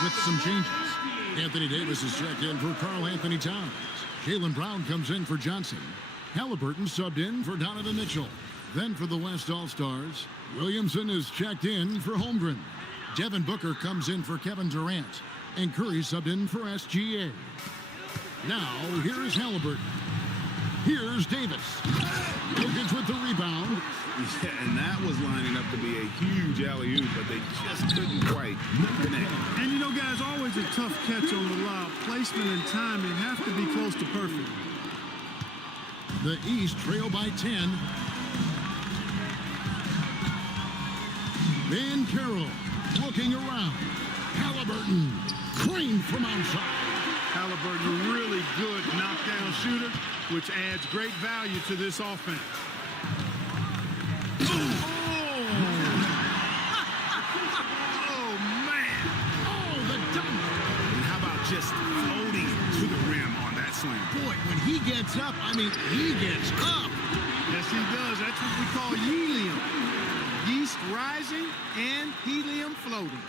With some changes. Anthony Davis is checked in for Karl Anthony Towns. Jaylen Brown comes in for Johnson. Halliburton subbed in for Donovan Mitchell. Then for the West All-Stars, Williamson is checked in for Holmgren. Devin Booker comes in for Kevin Durant. And Curry subbed in for SGA. Now, here's Halliburton. Here's Davis. Jokic with the rebound. Yeah, and that was lining up to be a huge alley-oop, but they just couldn't quite connect. And you know, guys, always a tough catch on the lob. Placement and timing have to be close to perfect. The East trail by 10. Van Carroll looking around. Halliburton, clean from outside. Halliburton, really good knockdown shooter, which adds great value to this offense. Oh, man. Oh, the dunk. And how about just floating to the rim on that slam? Boy, when he gets up, I mean, he gets up. Yes, he does. That's what we call helium. Yeast rising and helium floating.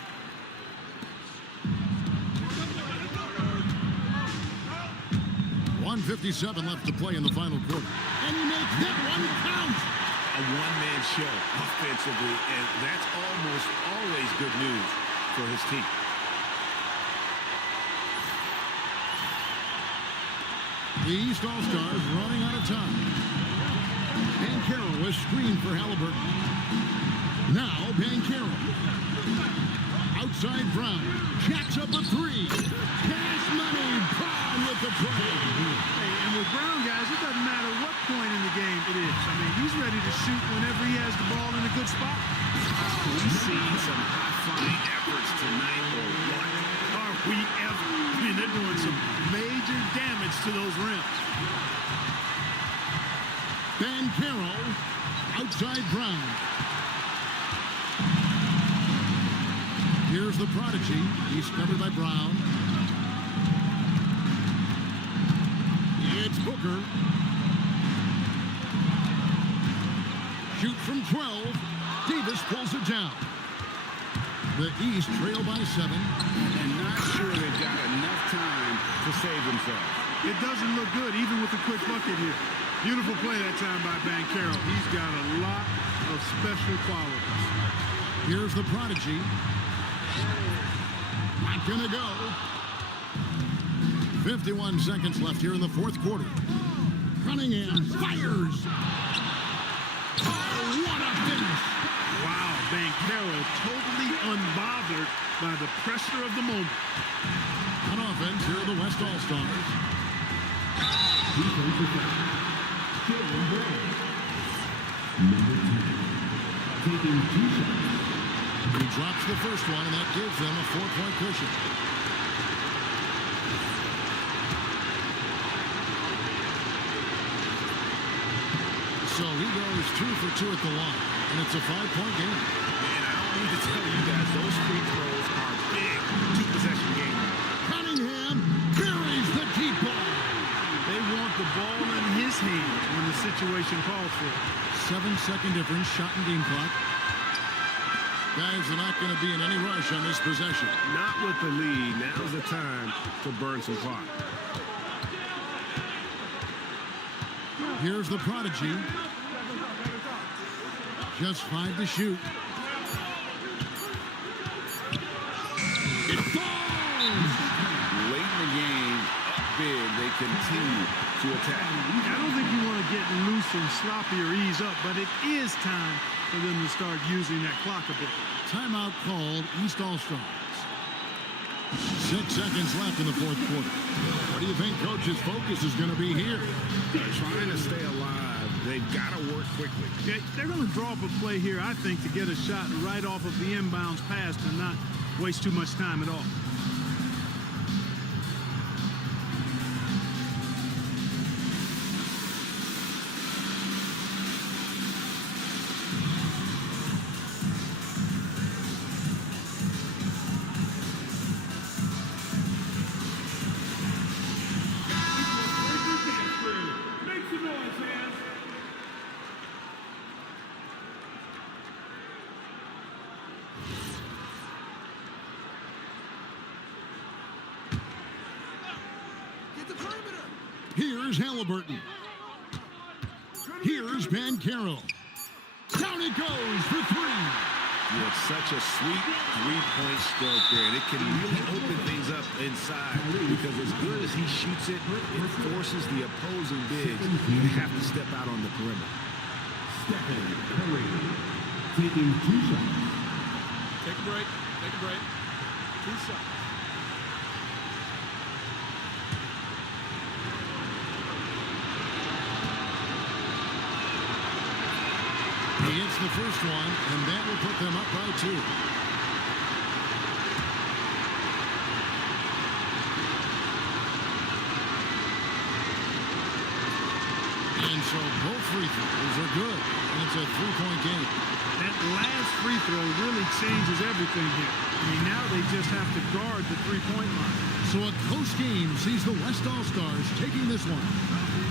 .157 left to play in the final quarter. And he makes that one count. A one-man show offensively, and that's almost always good news for his team. The East All-Stars running out of time. Van Carroll was screened for Halliburton. Now Banchero. Outside Brown. Jacks up a three. Cash money. Brown with the play. Hey, and with Brown, guys, it doesn't matter what point in the game it is. I mean, he's ready to shoot whenever he has the ball in a good spot. We've seen some high-flying efforts tonight, or what? Are we ever? I mean, they're doing some major damage to those rims. Banchero. Outside Brown. Here's the prodigy. He's covered by Brown. It's Booker. Shoot from 12. Davis pulls it down. The East trail by 7. And not sure they've got enough time to save themselves. It doesn't look good, even with the quick bucket here. Beautiful play that time by Banchero. He's got a lot of special qualities. Here's the prodigy. Not gonna go. 51 seconds left here in the fourth quarter. Cunningham fires. Oh, what a finish. Wow, Banchero totally unbothered by the pressure of the moment. On offense, here are the West All-Stars. Defensive foul. Jaylen Brown. Number 10. Taking 2 shots. He drops the first one, and that gives them a 4-point cushion. So he goes 2 for 2 at the line, and it's a 5-point game. And I don't need to tell you guys, those free throws are big two-possession game. Cunningham buries the deep ball. They want the ball in his hands when the situation calls for it. 7-second difference, shot and game clock. Guys are not going to be in any rush on this possession. Not with the lead. Now's the time to burn some clock. Here's the prodigy. Just 5 to shoot. It falls! Late in the game, up big. They continue to attack. I don't think you want to get loose and sloppy or ease up, but it is time for them to start using that clock a bit. Timeout called, East All-Stars. 6 seconds left in the fourth quarter. What do you think Coach's focus is going to be here? They're trying to stay alive. They've got to work quickly. Yeah, they're going to draw up a play here, I think, to get a shot right off of the inbounds pass and not waste too much time at all. Here's Halliburton. Here's Banchero. Down it goes for three. Yeah, it's such a sweet three-point stroke there, and it can really open things up inside because as good as he shoots it, it forces the opposing bigs to have to step out on the perimeter. Stephen Curry taking 2 shots. Take a break. Take a break. 2 shots. He hits the first one, and that will put them up by 2. And so both free throws are good. And it's a 3-point game. That last free throw really changes everything here. I mean, now they just have to guard the 3-point line. So a close game sees the West All-Stars taking this one.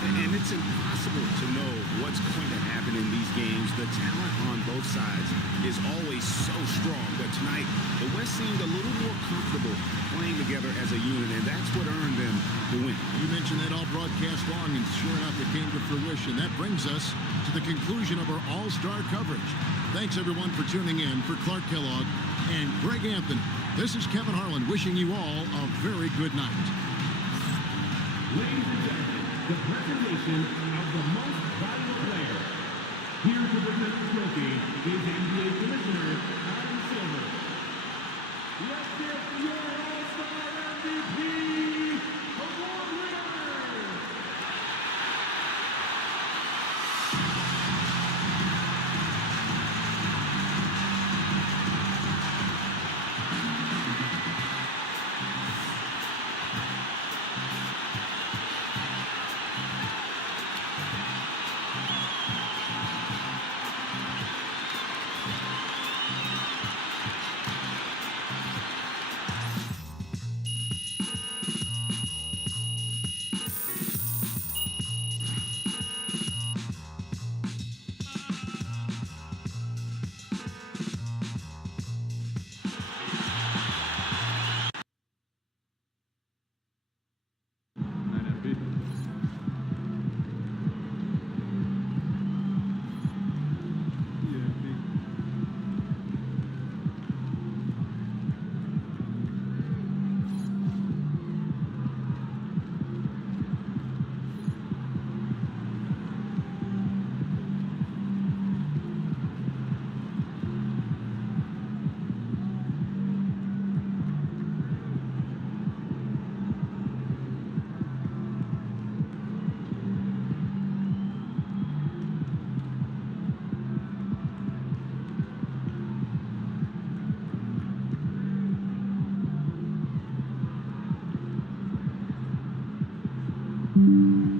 And it's impossible to know what's going to happen in these games. The talent on both sides is always so strong. But tonight, the West seemed a little more comfortable playing together as a unit, and that's what earned them the win. You mentioned that all broadcast long, and sure enough, it came to fruition. That brings us to the conclusion of our All-Star coverage. Thanks, everyone, for tuning in. For Clark Kellogg and Greg Anthony, this is Kevin Harlan wishing you all a very good night. Ladies and gentlemen, the presentation of the most valuable player. Here to present the trophy is NBA Commissioner Adam Silver. Let's get your All-Star MVP award winner! Mm-hmm.